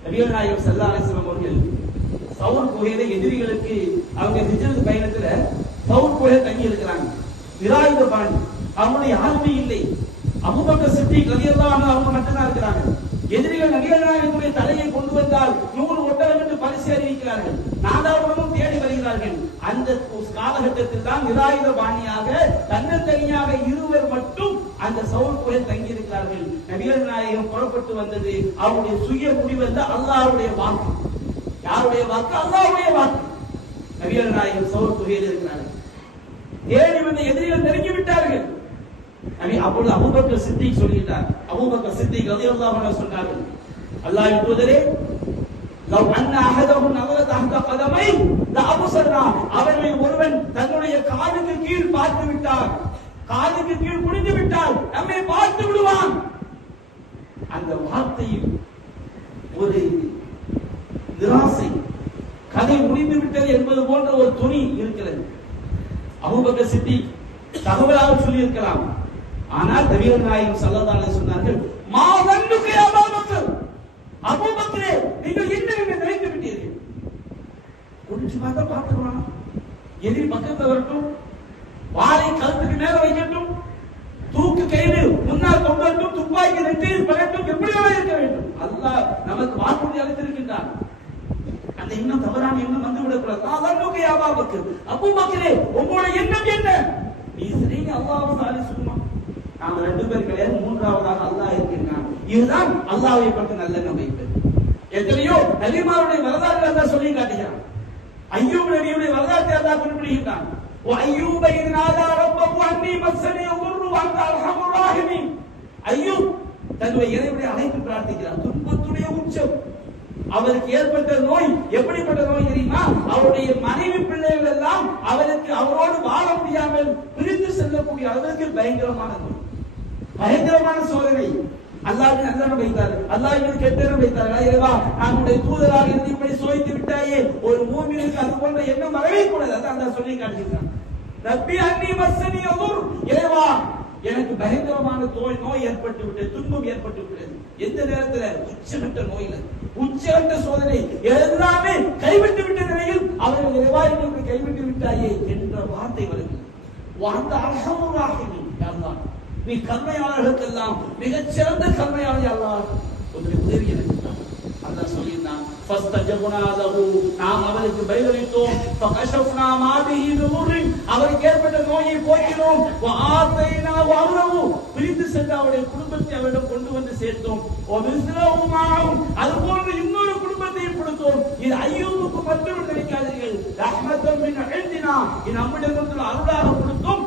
நபிகள் நாயகம் ஸல்லல்லாஹு அலைஹி வஸல்லம் அவர்கள் சவுர் குகையில எதிரிகளுக்கு அவங்க ஹிஜ்ரத் பயணத்துல சவுர் குகையில தங்கி இருக்கிறாங்க. நிராயுத பாணி, அவங்களுடைய யாருமே இல்லை. அபூபக்கர் சித்திக் ரலியல்லாஹு அன்ஹு அவங்க மட்டும்தான் இருக்கிறாங்க. எதிரிகள் நபிகள் நாயகத்துடைய தலையை கொண்டு வந்தால் 100 ஒட்டகம் என்று பரிசு அறிவிக்கிறார்கள். நாதாவுடனும் தேடி வருகிறார்கள். அந்த காலகட்டத்தில் தான் நிராயுத பாணியாக தன்னந்தனியாக இருவர் மட்டும் அந்த சவுர் குகையில் தங்கி இருக்கிறார்கள். நபிகள் நாயகம் புறப்பட்டு வந்தது அவருடைய சுய முடிவல்ல, அல்லாஹ்வுடைய வாக்கு. யாருடைய வாக்கு? அல்லாஹ்வுடைய வாக்கு. நபிகள் நாயகம் சவுர் குகையில் இருக்கிறார்கள். தேடி வந்த எதிரிகள் நெருங்கி விட்டார்கள். அப்பொழுது அபூபக்கர் சித்திக் சொல்கிறார். அபூபக்கர் சித்திக் ரலியல்லாஹு அன்ஹு சொன்னார்கள், அல்லாஹ்வின் தூதரே, லவ் அன்ன அஹதஹும் நஸர தஹத கதமை லஅப்ஸர்னா, அவர்களில் ஒருவன் தன்னுடைய காலுக்கு கீழ் பார்த்து விட்டார், காலுக்கு கீழ் குனிந்து விட்டால் நம்மை பார்த்து விடுவான். அந்த வார்த்தையில் ஒரு நிராசை, கதை முடிந்து விட்டது என்பது போன்ற ஒரு துணி இருக்கிறது. அபூபக்கர் சித்திக் தகவலாக சொல்லி இருக்கலாம். ஆனால் நபிகள் நாயகம் ஸல்லல்லாஹு அலைஹி வஸல்லம் சொன்னார்கள், மா தன்னுக யா அபூபக்கர், அபூபக்கரே நீங்கள் என்ன நினைத்து விட்டீர்கள்? கொஞ்சம் பார்த்துக்கலாம், எதிரி பக்கத்தில் வரட்டும், வாளை கழுத்துக்கு மேல வைக்கட்டும், தூக்கு கயிறு முன்னால் கொண்டு வரட்டும், துப்பாக்கி நெற்றியில் படட்டும், எப்படியாக இருக்க வேண்டும். அல்லாஹ் நமக்கு வாக்குறுதி அளித்திருக்கின்றான். அந்த எண்ணம் தவறான எண்ணம் வந்து விடக்கூடாது. மா தன்னுக யா அபூபக்கர், அபூபக்கரே உங்களுடைய எண்ணம் என்ன? நீ சரிங்க அல்லாஹ் சாலி சும்மா, நாம 2 பேர் கிடையாது, மூன்றாவதாக அல்லாஹ் இருக்கின்றான். இதுதான் அல்லாஹ்வை பற்றி நல்லெண்ணம் வைப்பது. எத்தனையோ நபிமாருடைய வரலாறு அல்லாஹ் சொல்லி காட்டுகிறான். அய்யூப் நபியுடைய வரலாற்றை அல்லாஹ் குறிப்பிடுகின்றான். வ அய்யூப இன் நாதா ரப்பஹு அன்னி மஸ்ஸனி யதுர்ரு வ அன்த அர்ஹமுர் ராஹிமீன். அய்யூப் தன்னுடைய இறைவனை அழைத்து பிரார்த்திக்கிறார். துன்பத்துடைய உச்சம், அவருக்கு ஏற்பட்ட நோய் எப்படிப்பட்ட நோய் தெரியுமா? அவருடைய மனைவி பிள்ளைகள் எல்லாம் அவருக்கு அவரோடு வாழ முடியாமல் பிரிந்து செல்லக்கூடிய அளவிற்கு பயங்கரமான நோய், பயங்கரமான சோதனை. அல்லாஹ்வின் நல்லெண்ணம் வைத்தார், அல்லாஹ்வின் கெட்டெண்ணம் வைத்தார். இறைவா நம்முடைய தூதராக இருந்து இப்படி சோதித்து விட்டாயே, ஒரு மூமினுக்கு அது போன்ற எண்ணம் வரவே கூடாது. அதான் அல்லாஹ் சொல்லி காட்டுகிறான். ரப்பி அன்னி மஸ்ஸனி யதுர், இறைவா எனக்கு பயங்கரமான நோய் ஏற்பட்டு விட்டது, துன்பம் ஏற்பட்டு விட்டது. எந்த நேரத்தில்? உச்சகட்ட நோயில, உச்சகட்ட சோதனை, எல்லாமே கைவிட்டு விட்ட நிலையில் அவர்கள் இறைவாய்க்கு கைவிட்டு விட்டாயே என்ற வார்த்தை வருகிறது. அந்த அர்ஹமுர் ராஹிமீன், அல்லாஹ் நீ கருணையாளர்களுக்கெல்லாம் மிகச் சிறந்த கருணையாளர் அல்லாஹ், உன்னுடைய உதவி எனக்கு அல்லாஹ் சொல்லினான். ஃபஸ்தஜப்னா லஹு, நாம் அவருக்கு பதிலளித்தோம். ஃபகஷஃப்னா மா பிஹி மின், அவருக்கு ஏற்பட்ட நோயை போக்கினோம். வ ஆதைனா வஹ்லஹு, பிரிந்து சென்ற அவருடைய குடும்பத்தை அவரிடம் கொண்டு வந்து சேர்த்தோம். வ மிஸ்லஹு மாஹு, அதுபோன்று இன்னொரு குடும்பத்தையும் கொடுத்தோம். இது அய்யூபுக்கு மட்டும் நினைக்காதீர்கள். நம்மிடத்தில் அருளாக கொடுத்தும்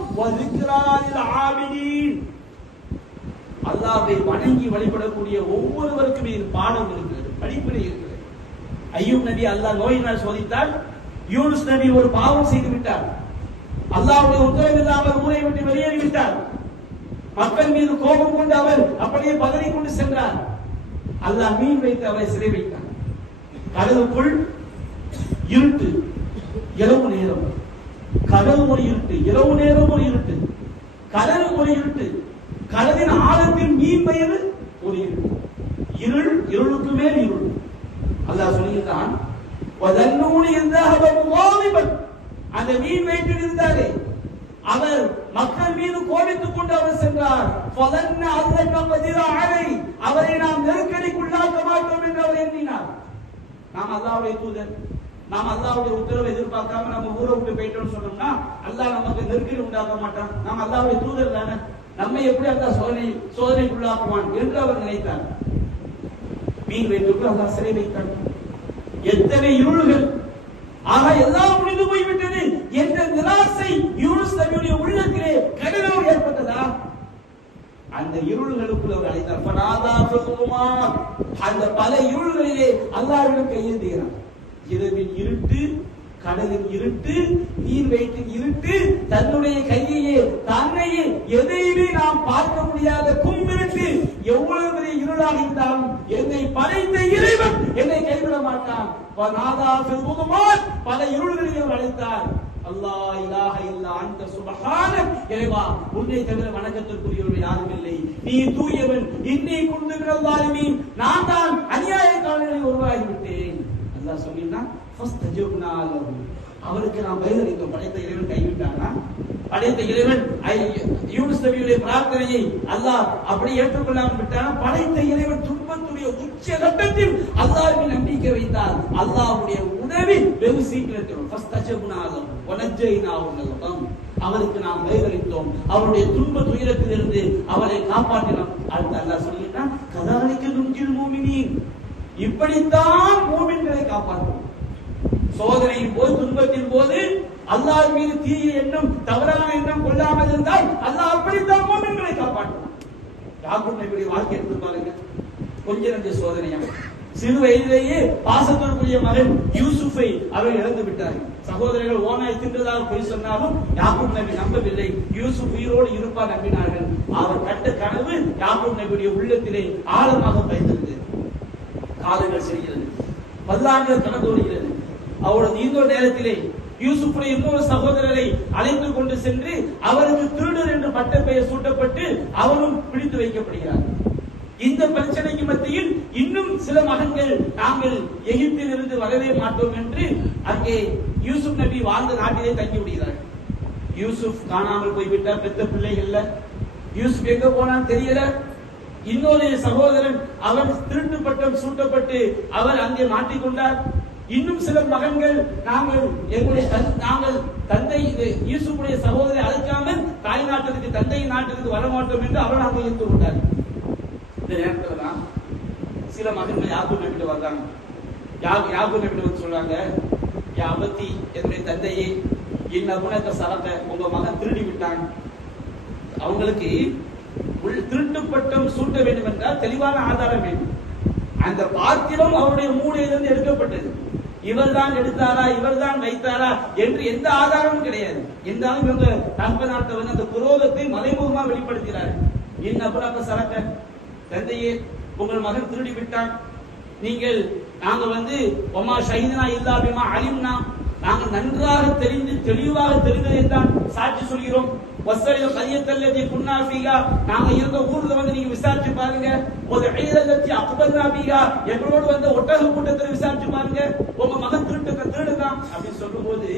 அல்லாஹ்வை வணங்கி வழிபடக்கூடிய ஒவ்வொருவருக்கும் இது பாடம் இருக்கிறது, படிப்பினை இருக்கிறது. ஐயூப் நபி அல்லாஹ் நோயினால் சோதித்தார். யூனுஸ் நபி ஒரு பாவம் செய்து விட்டார். அல்லாஹ்வுடைய உத்தரவு இல்லாமல் ஊரை விட்டு வெளியேறிவிட்டார். மக்கள் மீது கோபம் கொண்டு அவர் அப்படியே பதறிக் கொண்டு சென்றார். அல்லாஹ் மீன் வைத்து அவரை சிறை வைத்தார். கடலுக்குள் இருட்டு, இரவு நேரம். கடல் ஒரு இருட்டு, இரவு நேரம் ஒரு இருட்டு. கடல் ஒரு இருட்டு, கடலின் ஆழத்தில் மீன் வயது ஒரு இருட்டு. இருள், இருளுக்கு மேல் இருள். அல்லாஹ் சொல்லுகிறான், அந்த மீன் வயிற்றில் இருந்தாரே அவர் மக்கள் மீது கோபித்துக் கொண்டு அவர் சென்றார். அவரை நாம் நெருக்கடிக்குள்ளாக்க மாட்டோம் என்று அவர் எண்ணினார். நாம் அல்லாஹ்வுடைய தூதர், நாம் அல்லாஹ்வுடைய உத்தரவை எதிர்பார்க்காம நம்ம ஊரை விட்டு போயிட்டோம்னு சொன்னோம்னா அல்லாஹ் நமக்கு நெருக்கடி உண்டாக்க மாட்டான். நாம் அல்லாஹ்வுடைய தூதர் தானே, நம்மை எப்படி அல்லாஹ் சோதனைக்குள்ளாக்குவான் என்று அவர் நினைத்தார். மீன் வைத்துக்கு அல்லாஹ் சிறை வைத்தார். எத்தனை இருள்கள்! ஆக எல்லாம் முடிந்து போய்விட்டது என்ற நிராசை யூனுஸ் நபியுடைய உள்ளத்திலே கடலோடு ஏற்பட்டதா? அந்த இருள்களுக்குள் அவர் அழைத்தார். அந்த பல இருள்களிலே அல்லாஹ்விடம் கையேந்துகிறார். இரவின் இருட்டு, கடலின் இருட்டு, நீர் வயிற்றின் இருட்டு, தன்னுடைய கையையே தன்னையே எதையுமே நாம் பார்க்க முடியாத கும்பிருட்டு. எவ்வளவு பெரிய இருளாக இருந்தாலும் என்னை படைத்த இறைவன் என்னை கைவிட மாட்டான். பல இருள்களில் அழைத்தார். அல்லாஹ் இலாஹ இல்லா அன்த சுப்ஹானக், இறைவா உன்னை தவிர வணக்கத்திற்குரியவர் யாரும் இல்லை, நீ தூயவன். இன்னி குன்து மினல் ஸாலிமீன், நான் தான் அநியாயக்காரர்களில் ஒருவராகி விட்டேன். அல்லாஹ் சொல்லினான், ஃபஸ்தஜப்னா லஹு, அவருக்கு நாம் பதிலளித்தோம். படைத்த இறைவன் கைவிட்டானா? படைத்த இறைவன் யூனுஸ் நபியுடைய பிரார்த்தனையை அல்லாஹ் அப்படி ஏற்றுக்கொள்ளாமல் விட்டானா? படைத்த இறைவன் துன்பத்துடைய உச்ச கட்டத்தில் அல்லாஹ்வின் நம்பிக்கை வைத்தார். அல்லாஹ்வுடைய உதவி வெகு சீக்கிரத்தில் அவருக்கு நாம் பதிலளித்தோம். அவருடைய துன்ப துயரத்திலிருந்து அவரை காப்பாற்றினோம். அடுத்து அல்லாஹ் சொல்லிட்டான், கதாலிக நுஞ்சில் மூமினீன், இப்படித்தான் மூமின்களை காப்பாற்றும். சோதனையின் போது, துன்பத்தின் போது அல்லாஹ் மீது தீய எண்ணம், தவறான எண்ணம் கொள்ளாமல் இருந்தால் அல்லாஹ் அப்படித்தான் மூமின்களை காப்பாற்றுவான். யாக்கூப் நபியுடைய வாழ்க்கை எடுத்து பாருங்க. கொஞ்ச நஞ்ச சோதனையா, சிறு வயதிலேயே பாசத்திற்குரிய மகன் யூசுஃபை அவர் இழந்து விட்டார்கள். சகோதரர்கள் ஓனாய் தின்றதாக பொய் சொன்னாலும் யாக்கூப் நபி நம்பவில்லை. யூசுப் உயிரோடு இருப்பார் நம்பினார்கள். அவர் கண்ட கனவு யாக்கூப் நபியுடைய உள்ளத்திலே ஆழமாக பதிந்தது. காலங்கள் செல்கிறது, பல்லாண்டுகள் கடந்து வருகிறது. அவரது இன்னொரு நேரத்திலே யூசுஃபுடைய இன்னொரு சகோதரரை அழைத்து கொண்டு சென்று அவருக்கு திருடர் என்று பட்ட பெயர் சூட்டப்பட்டு அவரும் பிடித்து வைக்கப்படுகிறார். இந்த பிரச்சனைக்கு மத்தியில் இன்னும் சில மகன்கள் நாங்கள் எகிப்தில் இருந்து வரவே மாட்டோம் என்று அங்கே யூசுப் நபி வாழ்ந்த நாட்டிலே தங்கி விடுகிறார்கள். யூசுப் காணாமல் போய்விட்டார். பெத்த பிள்ளைகள்ல யூசுப் எங்க போனான்னு தெரியல. இன்னொரு சகோதரன் அவர் திருட்டு பட்டம் சூட்டப்பட்டு அவர் அங்கே மாட்டிக்கொண்டார். இன்னும் சில மகன்கள் நாங்கள் தந்தை யூசுஃபுடைய சகோதரி அழைக்காமல் தாய் நாட்டுக்கு, தந்தை நாட்டுக்கு வரமாட்டோம் என்று அவர் அங்கே இருந்து கொண்டார். இந்த நேரத்தில் தான் சில மகன்கள் யாக்கூப் நபிட்ட வர்றாங்க. யாக்கூப் நபிட்ட வந்து சொல்றாங்க, யா அபத்தி, என்னுடைய தந்தையே, என் அபுனக சரக, உங்க மகன் திருடி விட்டான். அவங்களுக்கு திருட்டு பட்டம் சூட்ட வேண்டும் என்றால் தெளிவான ஆதாரம் வேண்டும். அந்த பாத்திரம் அவருடைய மூளையிலிருந்து எடுக்கப்பட்டது. இவர்தான் எடுத்தாரா, இவர்தான் வைத்தாரா என்று எந்த ஆதாரமும் கிடையாது. இருந்தாலும் இவங்க தங்க நாட்டை வந்து அந்த குரோதத்தை மறைமுகமாக வெளிப்படுத்தினார். என் அபுனக சரக, தந்தையே, உங்கள் மகன் திருடி விட்டான். நாங்கள் வந்து ஒமா ஷஹீதனா இல்லா பிமா அலிம்னா, நாங்கள் நன்றாக தெரிந்து தெளிவாக தெரிந்ததை தான் சாட்சி சொல்கிறோம். வஸ்ஸலில் கரியத்தல்லதி குன்னா ஃபீஹா, நாங்க இருந்த ஊர்ல வந்து நீங்க விசாரிச்சு பாருங்க. ஒரு ஐலல்லதி அக்பர்னா ஃபீஹா, எங்களோடு வந்த ஒட்டக கூட்டத்தை விசாரிச்சு பாருங்க. உங்க மகன் திருடுதான் அப்படின்னு சொல்லும்போது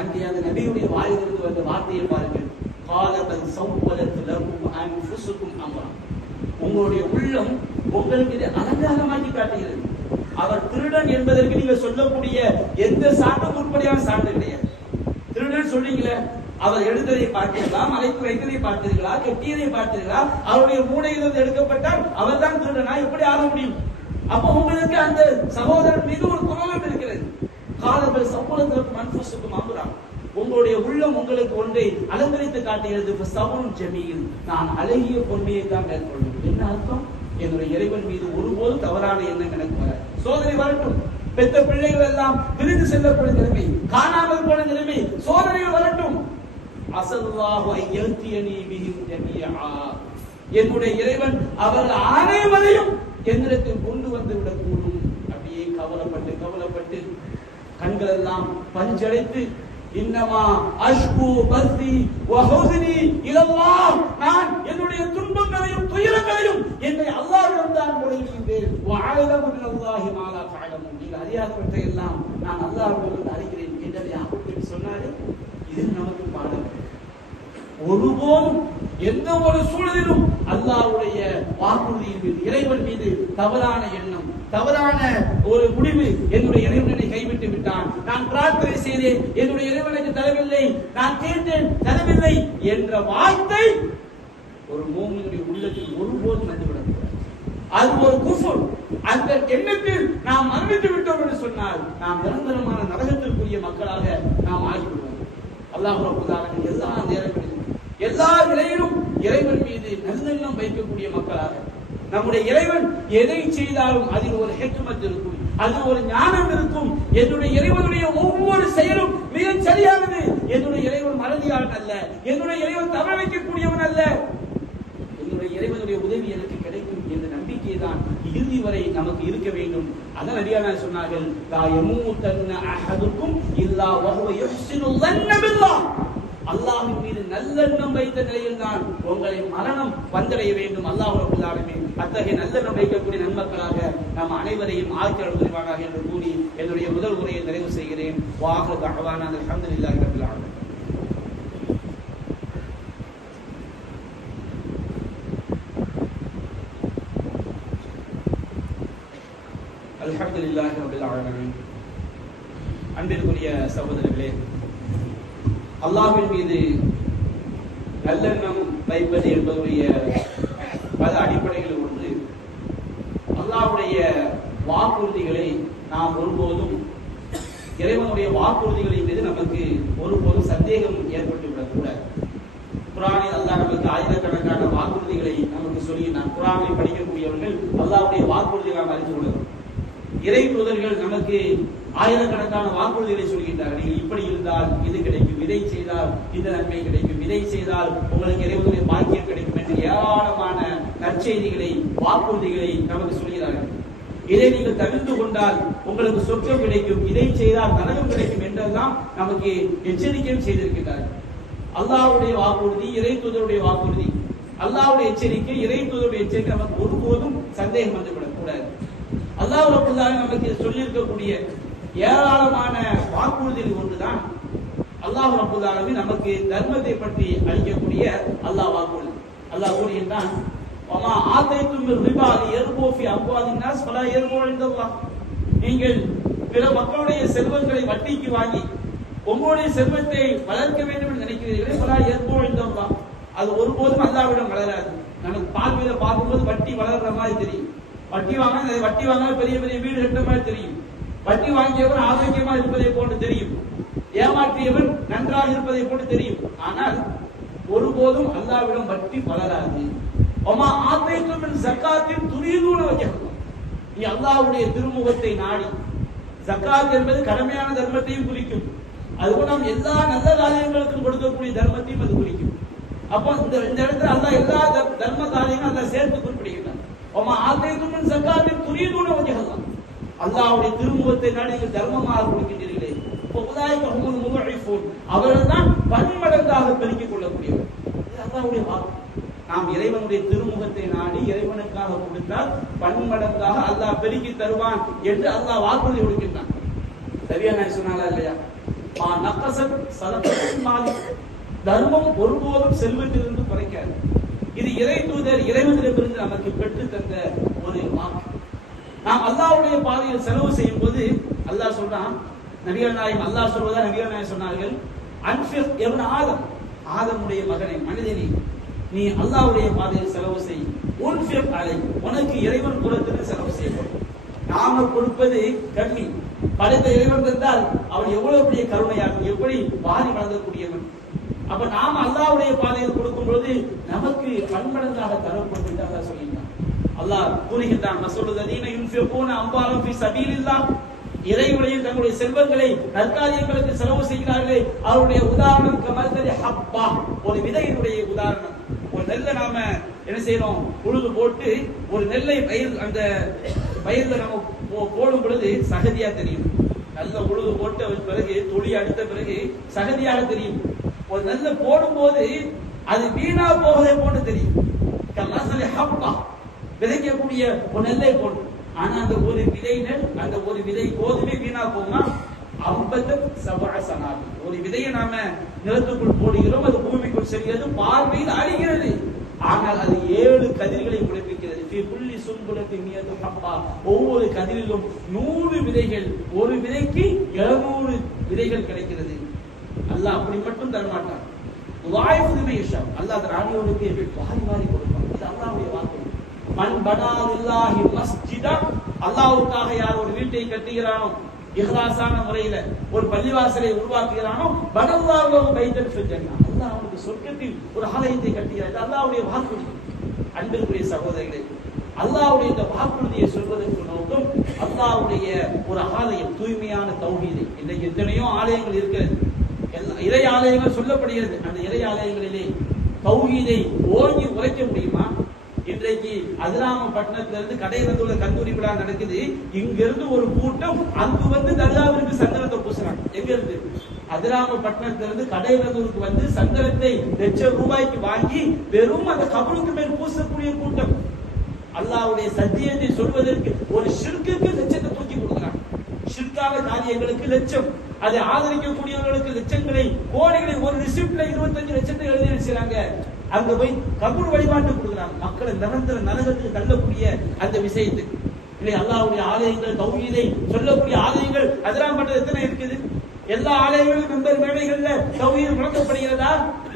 அங்கே அந்த நபியுடைய வாயிலிருந்து வந்த வார்த்தையை பாருங்கள். காலதன் சௌவலத் லகும் அன்ஃபுசுகும் அம்ரா, உங்களுடைய உள்ளம் உங்களுக்கு இதை அலங்காரமாக்கி காட்டுகிறது. அவர் திருடன் என்பதற்கு நீங்க சொல்லக்கூடிய எந்த சான்றும் உட்படையான சான்று கிடையாது. திருடன் சொல்றீங்களே, அவர் எடுத்ததை பார்த்தீர்களா, மலைக்கு வைத்ததை பார்த்தீர்களா, கெட்டியதை பார்த்தீர்களா? அவருடைய மூளையிலிருந்து எடுக்கப்பட்டால் அவர் தான் திருடனா எப்படி ஆக முடியும்? அப்ப உங்களுக்கு அந்த சகோதரன் மீது ஒரு குரோதம் இருக்கிறது. காலங்கள் சம்பளத்திற்கு மன்புசுக்கும் ஆகுறான். உங்களுடைய உள்ளம் உங்களுக்கு ஒன்றை அலங்கரித்து காட்டுகிறது. சபுருன் ஜமீல், நான் அழகிய பொன்மையை தான் மேற்கொள்ளும். என்ன அர்த்தம்? என்னுடைய இறைவன் மீது ஒருபோதும் தவறான எண்ணம் எனக்கு வர. சோதனை வரட்டும், பெற்ற பிள்ளைகள் எல்லாம் பிரிந்து செல்லக்கூடிய நிலைமை, காணாமல் போன நிலைமை, சோதனைகள் வரட்டும். அஸல்லாஹு அய்யத்தியனி பிஹிம் ஜமீஆ, என்னுடைய இறைவன் அவர்கள் அனைவரையும் என்னிடத்தில் கொண்டு வந்து விடக்கூடும். அப்படியே கவலைப்பட்டு கண்கள் எல்லாம் பஞ்சடைத்து, இன்னமா அஷ்கு பஸ்தி வஹுஸ்னி இலல்லாஹ், நான் என்னுடைய துன்பங்களையும் துயரங்களையும் என்னை அல்லாஹ்விடம் தான் முறையிடுகிறேன். வஅலமு பில்லாஹி மா லா தஅலமூன், நீங்கள் அறியாதவற்றை எல்லாம் நான் அல்லாஹ்விடம் அறிகிறேன் என்று யாக்கூப் சொன்னாரே. இது நமக்கு பாடம். ஒருபோதும் எந்த ஒரு சூழலிலும் அல்லாஹ்வுடைய வாக்குறுதியின் மீது, இறைவன் மீது தவறான எண்ணம், தவறான ஒரு முடிவு, என்னுடைய இறைவனை கைவிட்டு விட்டான், நான் பிரார்த்தனை செய்தேன் என்னுடைய இறைவனுக்கு தரவில்லை, நான் கேட்டேன் தரவில்லை என்ற வார்த்தை ஒரு மூமினுடைய உள்ளத்தில் ஒருபோதும் வந்துவிடக்கூடாது. அது ஒரு குஃபர். அந்த எண்ணத்தில் நாம் மரணித்து விட்டோம் என்று சொன்னால் நாம் நிரந்தரமான நரகத்திற்குரிய மக்களாக நாம் ஆகிவிடுவோம். அல்லாஹ் ரப்பல் ஆலமீன் எல்லா நேரங்களிலும் எல்லா நிலையிலும் இறைவன் மீது நல்லெண்ணம் வைக்கக்கூடிய மக்களாக, நம்முடைய இறைவன் எதை செய்தாலும் அதில் ஒரு ஹிக்மத் இருக்கும், அதில் ஒரு ஞானம் இருக்கும். என்னுடைய இறைவனுடைய ஒவ்வொரு செயலும் மிகச் சரியானது. என்னுடைய இறைவன் மறதியாளன் அல்ல, என்னுடைய இறைவன் தவற வைக்கக்கூடியவன் அல்ல. என்னுடைய இறைவனுடைய உதவி எனக்கு கிடைக்கும் என்ற நம்பிக்கை தான் இறுதி வரை நமக்கு இருக்க வேண்டும். அதான் நபியார் சொன்னார்கள், லா யமூதன்ன அஹதுக்கும் இல்லா வஹுவ யுஹ்சினு ظن بالله, அல்லாஹ்வின் மீது நல்லெண்ணம் வைத்த நிலையில் தான் உங்களை மரணம் வந்தடைய வேண்டும். அல்லாஹ் ரப்பல் ஆலமீன் அத்தகைய நல்லெண்ணம் வைக்கக்கூடிய நன்மக்களாக நாம் அனைவரையும் ஆக்கிரல் புரிவானாக என்று கூறி என்னுடைய முதல் உரையை நிறைவு செய்கிறேன். வாஹிரு தஅவானா அல்ஹம்துலில்லாஹி ரப்பில் ஆலமீன். அல்ஹம்துலில்லாஹி ரப்பில் ஆலமீன். அன்பிற்குரிய சகோதரர்களே, அல்லாஹ்வின் மீது நல்லெண்ணம் வைப்பது என்பதுடைய பல அடிப்படைகள் ஒன்று. அல்லாஹ்வுடைய வாக்குறுதிகளை நாம் ஒருபோதும், இறைவனுடைய வாக்குறுதிகளின் மீது நமக்கு ஒருபோதும் சந்தேகம் ஏற்பட்டு விடக்கூடாது. குர்ஆனில் அல்லாஹ் நமக்கு ஆயிரக்கணக்கான வாக்குறுதிகளை நமக்கு சொல்லினான். குர்ஆனை படிக்கக்கூடியவர்கள் அல்லாஹ்வுடைய வாக்குறுதிகளை நாம் அறிந்து கொள்ளலாம். இறை தூதர்கள் நமக்கு ஆயிரக்கணக்கான வாக்குறுதிகளை சொல்கின்றார்கள். நீங்கள் இப்படி இருந்தால் இது கிடைக்கும், இதை செய்தால் இந்த நன்மை கிடைக்கும், இதை செய்தால் உங்களுக்கு இறைவனுடைய பாக்கியம் கிடைக்கும் என்று ஏராளமான நற்செய்திகளை, வாக்குறுதிகளை நமக்கு சொல்கிறார்கள். இதை நீங்கள் தவிர்த்து கொண்டால் உங்களுக்கு சொர்க்கம் கிடைக்கும், இதை செய்தால் நரகம் கிடைக்கும் என்றெல்லாம் நமக்கு எச்சரிக்கையும் செய்திருக்கிறார்கள். அல்லாஹ்வுடைய வாக்குறுதி, இறை தூதருடைய வாக்குறுதி, அல்லாஹ்வுடைய எச்சரிக்கை, இறை தூதருடைய எச்சரிக்கை நமக்கு ஒருபோதும் சந்தேகம் வந்துவிடக் கூடாது. அல்லாஹ் ரப்பல் ஆலமீன் நமக்கு சொல்லியிருக்கக்கூடிய ஏராளமான வாக்குறுதியில் ஒன்றுதான் அல்லாஹ் ரப்பல் ஆலமீன் நமக்கு தர்மத்தை பற்றி அளிக்கக்கூடிய அல்லாஹ் வாக்குறுதி. அல்லாஹ் கூறுகின்றான், வமா ஆதைத்தும் மின் ரிபா யர்பு ஃபி அம்வாலின் நாஸ் ஃபலா யர்பு இன்தல்லாஹ், நீங்கள் பிற மக்களுடைய செல்வங்களை வட்டிக்கு வாங்கி உங்களுடைய செல்வத்தை வளர்க்க வேண்டும் என்று நினைக்கிறீர்களே, ஃபலா யர்பு இன்தல்லாஹ், அது ஒருபோதும் அல்லாஹ்விடம் வளராது. நமக்கு பார்வையில பார்க்கும்போது வட்டி வளர்ற மாதிரி தெரியும். வட்டி வாங்க பெரிய பெரிய வீடு கட்ட மாதிரி தெரியும். வட்டி வாங்கியவன் ஆரோக்கியமா இருப்பதை போன்று தெரியும், ஏமாற்றியவன் நன்றாக இருப்பதை போன்று தெரியும். ஆனால் ஒருபோதும் அல்லாஹ்விடம் வட்டி வளராது. வமா ஆதைத்தும் மின் ஸகாத்தின் துரீதுன வஜஹஹு, நீ அல்லாஹ்வுடைய திருமுகத்தை நாடி, ஸகாத் என்பது கடமையான தர்மத்தையும் குறிக்கும், அதுபோல நாம் எல்லா நல்ல காரியங்களுக்கும் கொடுக்கக்கூடிய தர்மத்தையும் அது குறிக்கும். அப்போ இந்த இடத்துல அல்லாஹ் எல்லா தர்ம காரியங்களும் அல்லாஹ் சேர்த்து குறிப்பிடுகிறான். வமா ஆதைத்தும் மின் ஸகாத்தின் துரீதுன வஜஹஹு, அல்லாஹ்வுடைய திருமுகத்தை நாடி நீங்கள் தர்மமாக கொடுக்கின்றீர்களே, உலாயிக ஹுமுல் முضعفون, அவர்கள் தான் பன்மடங்காக பெருக்கிக் கொள்ளக்கூடியவர். இது அல்லாஹ்வுடைய வாக்கு. நாம் இறைவனுடைய திருமுகத்தை நாடி இறைவனுக்காக கொடுத்தால் பன்மடங்காக அல்லாஹ் பெருக்கி தருவான் என்று அல்லாஹ் வாக்குறுதி கொடுக்கின்றான். சரியா நான் சொன்னாலா இல்லையா? மா நகஸத் ஸதகத்துன் மாலி, தர்மம் ஒருபோதும் செல்வத்திலிருந்து குறைக்காது. இது இறை தூதர் இறைவனிடமிருந்து நமக்கு பெற்று தந்த ஒரு வாக்கு. நாம் அல்லாஹ்வுடைய பாதையில் செலவு செய்யும் போது அல்லாஹ் சொல்றான், நபிகள் நாயகம் அல்லாஹ் சொல்வதா நபிகள் நாயகம் சொன்னார்கள், அன்ஃபிக் இப்னு ஆதம், ஆதமுடைய மகனே, மனிதனே, நீ அல்லாஹ்வுடைய பாதையில் செலவு செய். உன்ஃபிக் அலை, உனக்கு இறைவன் புறத்திலிருந்து செலவு செய்யப்படும். நாம கொடுப்பது கம்மி, படைத்த இறைவன் இருந்தால் அவன் எவ்வளவு பெரிய கருணையாகும், எப்படி வாரி வழங்கக்கூடியவன். அப்ப நாம் அல்லாஹ்வுடைய பாதையில் கொடுக்கும் பொழுது நமக்கு பன்மடங்காக தரப்படும் என்று அல்லாஹ் சொல்லிட்டான். அல்லாஹ் கூறுகின்றான், மஸலுல்லதீன யுன்ஃபிகூன அம்வாலஹும் ஃபீ ஸபீலில்லாஹ், இறை வழியில் தங்களுடைய செல்வங்களை நற்காரியங்களுக்கு செலவு செய்கிறார்களே அவருடைய உதாரணம் கமஸலி ஹப்பா, ஒரு விதையினுடைய உதாரணம். ஒரு நெல்லை நாம என்ன செய்யறோம், உழுது போட்டு ஒரு நெல்லை அந்த பயிர்ல நம்ம போடும் பொழுது சகதியா தெரியும். நல்ல உழுது போட்ட பிறகு துளி அடித்த பிறகு சகதியாக தெரியும். ஒரு நெல்லை போடும் போது அது வீணா போவதை போட்டு தெரியும். கமஸலி ஹப்பா, விதைக்கக்கூடிய ஒரு நெல்லை போட்டு. ஆனா அந்த ஒரு விதை நெல், அந்த ஒரு விதை கோதுமை வீணா போகுமா? 57 சனாதி. ஒரு விதையை நாம நிலத்துக்குள் போடுகிறோம், அது பூமிக்குள் செல்கிறது, பார்வையில் அழிகிறது. ஆனால் அது 7 கதிர்களை முளைப்பிக்கிறது. புள்ளி சும்புலத்தி மியது ஹப்பா, ஒவ்வொரு கதிரிலும் 100 விதைகள், ஒரு விதைக்கு 700 விதைகள் கிடைக்கிறது. அல்லாஹ் அப்படி மட்டும் தரமாட்டான். அல்லாஹ் ராணியோருக்கு வாரி வாரி கொடுப்பான். இது அல்லாஹ்வுடைய வாக்கு. மன் பனா லில்லாஹி மஸ்ஜிதா, அல்லாஹ்வுக்காக யார் ஒரு வீட்டை கட்டுகிறானோ, இஹ்லாஸான முறையில ஒரு பள்ளிவாசலை உருவாக்குகிறானோ, பனல்லாஹு லஹு பைத்தன் ஃபில் ஜன்னah, அல்லாஹ் அவனுக்கு சொர்க்கத்தில் ஒரு ஆலயத்தை கட்டுகிறான். இது அல்லாஹ்வுடைய வாக்குறுதி. அன்பிற்குரிய சகோதரர்களே, அல்லாஹ்வுடைய இந்த வாக்குறுதியை சொல்வதற்கு நோக்கம் அல்லாஹ்வுடைய ஒரு ஆலயம், தூய்மையான தௌஹீது. இன்றைக்கு எத்தனையோ ஆலயங்கள் இருக்கிறது, இறை ஆலயங்கள் சொல்லப்படுகிறது. அந்த இறை ஆலயங்களிலே தௌஹீதை ஓங்கி உரைக்க முடியுமா? இன்றைக்கு அதிராமப்பட்டினத்திலிருந்து கடையிலிருந்து கந்தூரி விழா நடக்குது. இங்கிருந்து ஒரு கூட்டம் அங்கு வந்து தர்காவிற்கு சந்தனத்தை பூசுறாங்க. எங்க இருந்து? அதிராமப்பட்டினத்திலிருந்து கடையிலிருந்து வந்து சந்தனத்தை ₹1,00,000 வாங்கி வெறும் அந்த கபலுக்கு மேல் பூசக்கூடிய கூட்டம். அல்லாஹ்வுடைய சத்தியத்தை சொல்வதற்கு ஒரு ஷிர்க்குக்கு லட்சத்தை தூக்கி கொடுக்கிறாங்க. ஷிர்கான காரியங்களுக்கு லட்சம், அதை ஆதரிக்கக்கூடியவர்களுக்கு லட்சங்களை, கோடிகளை, ஒரு ரிசிப்ட்ல 25 லட்சத்தை எழுதி வச்சுறாங்க. அங்க போய் கபூர் வழிபாட்டு கொடுக்குறாங்க. மக்களை நிரந்தர நரகத்துக்கு தள்ளக்கூடிய அந்த விஷயத்துக்கு இல்லை. அல்லாஹ்வுடைய ஆலயங்கள், தௌஹீதை சொல்லக்கூடிய ஆலயங்கள் அதிராம்பட்டது எத்தனை இருக்குது? எல்லா ஆலயங்களும் மெம்பர் மேடைகள்ல தௌஹீத் முழக்கப்படுகிறதா?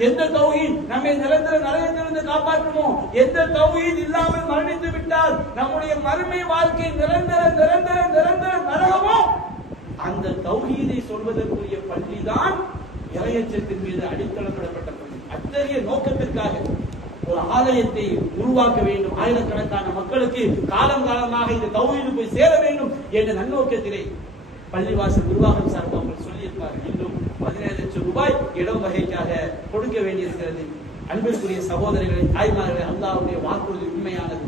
எந்த தௌஹீத் நம்மை நிரந்தர நரகத்திலிருந்து காப்பாற்றுமோ, எந்த தௌஹீத் இல்லாமல் மரணித்து விட்டால் நம்முடைய மறுமை வாழ்க்கை நிரந்தர நிரந்தர நிரந்தர நரகமோ, அந்த தௌஹீதை சொல்வதற்குரிய பள்ளிதான் இறையச்சத்தின் மீது அடித்தளமிடப்பட்ட பள்ளி. அத்தகைய நோக்கத்திற்காக ஒரு ஆலயத்தை உருவாக்க வேண்டும், ஆயிரக்கணக்கான மக்களுக்கு காலம் காலமாக இந்த தௌஹீது போய் சேர வேண்டும் என்ற நன்னோக்கத்திலே பள்ளிவாசல் நிர்வாகம் சார்பாக சொல்லியிருப்பார். இன்னும் 17 லட்சம் ரூபாய் இடம் வகைக்காக கொடுக்க வேண்டியிருக்கிறது. அன்பிற்குரிய சகோதரர்களை, தாய்மார்களை, அல்லாஹ்வுடைய வாக்குறுதி உண்மையானது.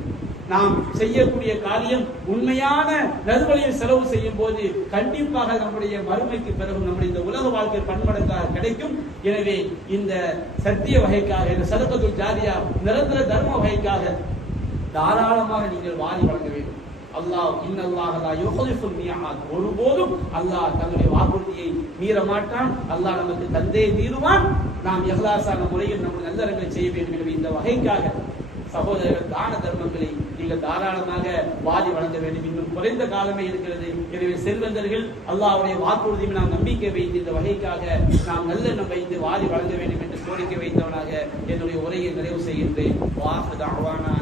நாம் செய்யக்கூடிய காரியம் உண்மையான நல்வழியில் செலவு செய்யும் போது கண்டிப்பாக நம்முடைய மறுமைக்கு பிறகு நம்முடைய இந்த உலக வாழ்க்கை பன்மடங்காக கிடைக்கும். எனவே இந்த சத்திய வகைக்காக, இந்த சதகத்துல் ஜாரியா நிரந்தர தர்ம வகைக்காக தாராளமாக நீங்கள் வாரி வழங்க வேண்டும். அல்லாஹ் இன்னல்லாஹ லா யுஹ்லிஃபுல் மியாத், ஒருபோதும் அல்லாஹ் தன்னுடைய வாக்குறுதியை மீற மாட்டான். அல்லாஹ் நமக்கு தந்தே தீருவான். நாம் இஹ்லாஸான முறையில் நம்முடைய நல்லறங்களை செய்ய வேண்டும். எனவே இந்த வகைக்காக சகோதரர்கள், தான தர்மங்களை நீங்கள் தாராளமாக வாரி வழங்க வேண்டும். இன்னும் குறைந்த காலமே இருக்கிறது. எனவே செல்வந்தர்கள் அல்லாஹ்வுடைய வாக்குறுதியை நாம் நம்பிக்கை வைத்து இந்த வகைக்காக நாம் நல்லெண்ணம் வைத்து வாரி வழங்க வேண்டும் என்று கோரிக்கை வைத்தவனாக என்னுடைய உரையை நிறைவு செய்கின்றேன். வாஹ் தஅவானா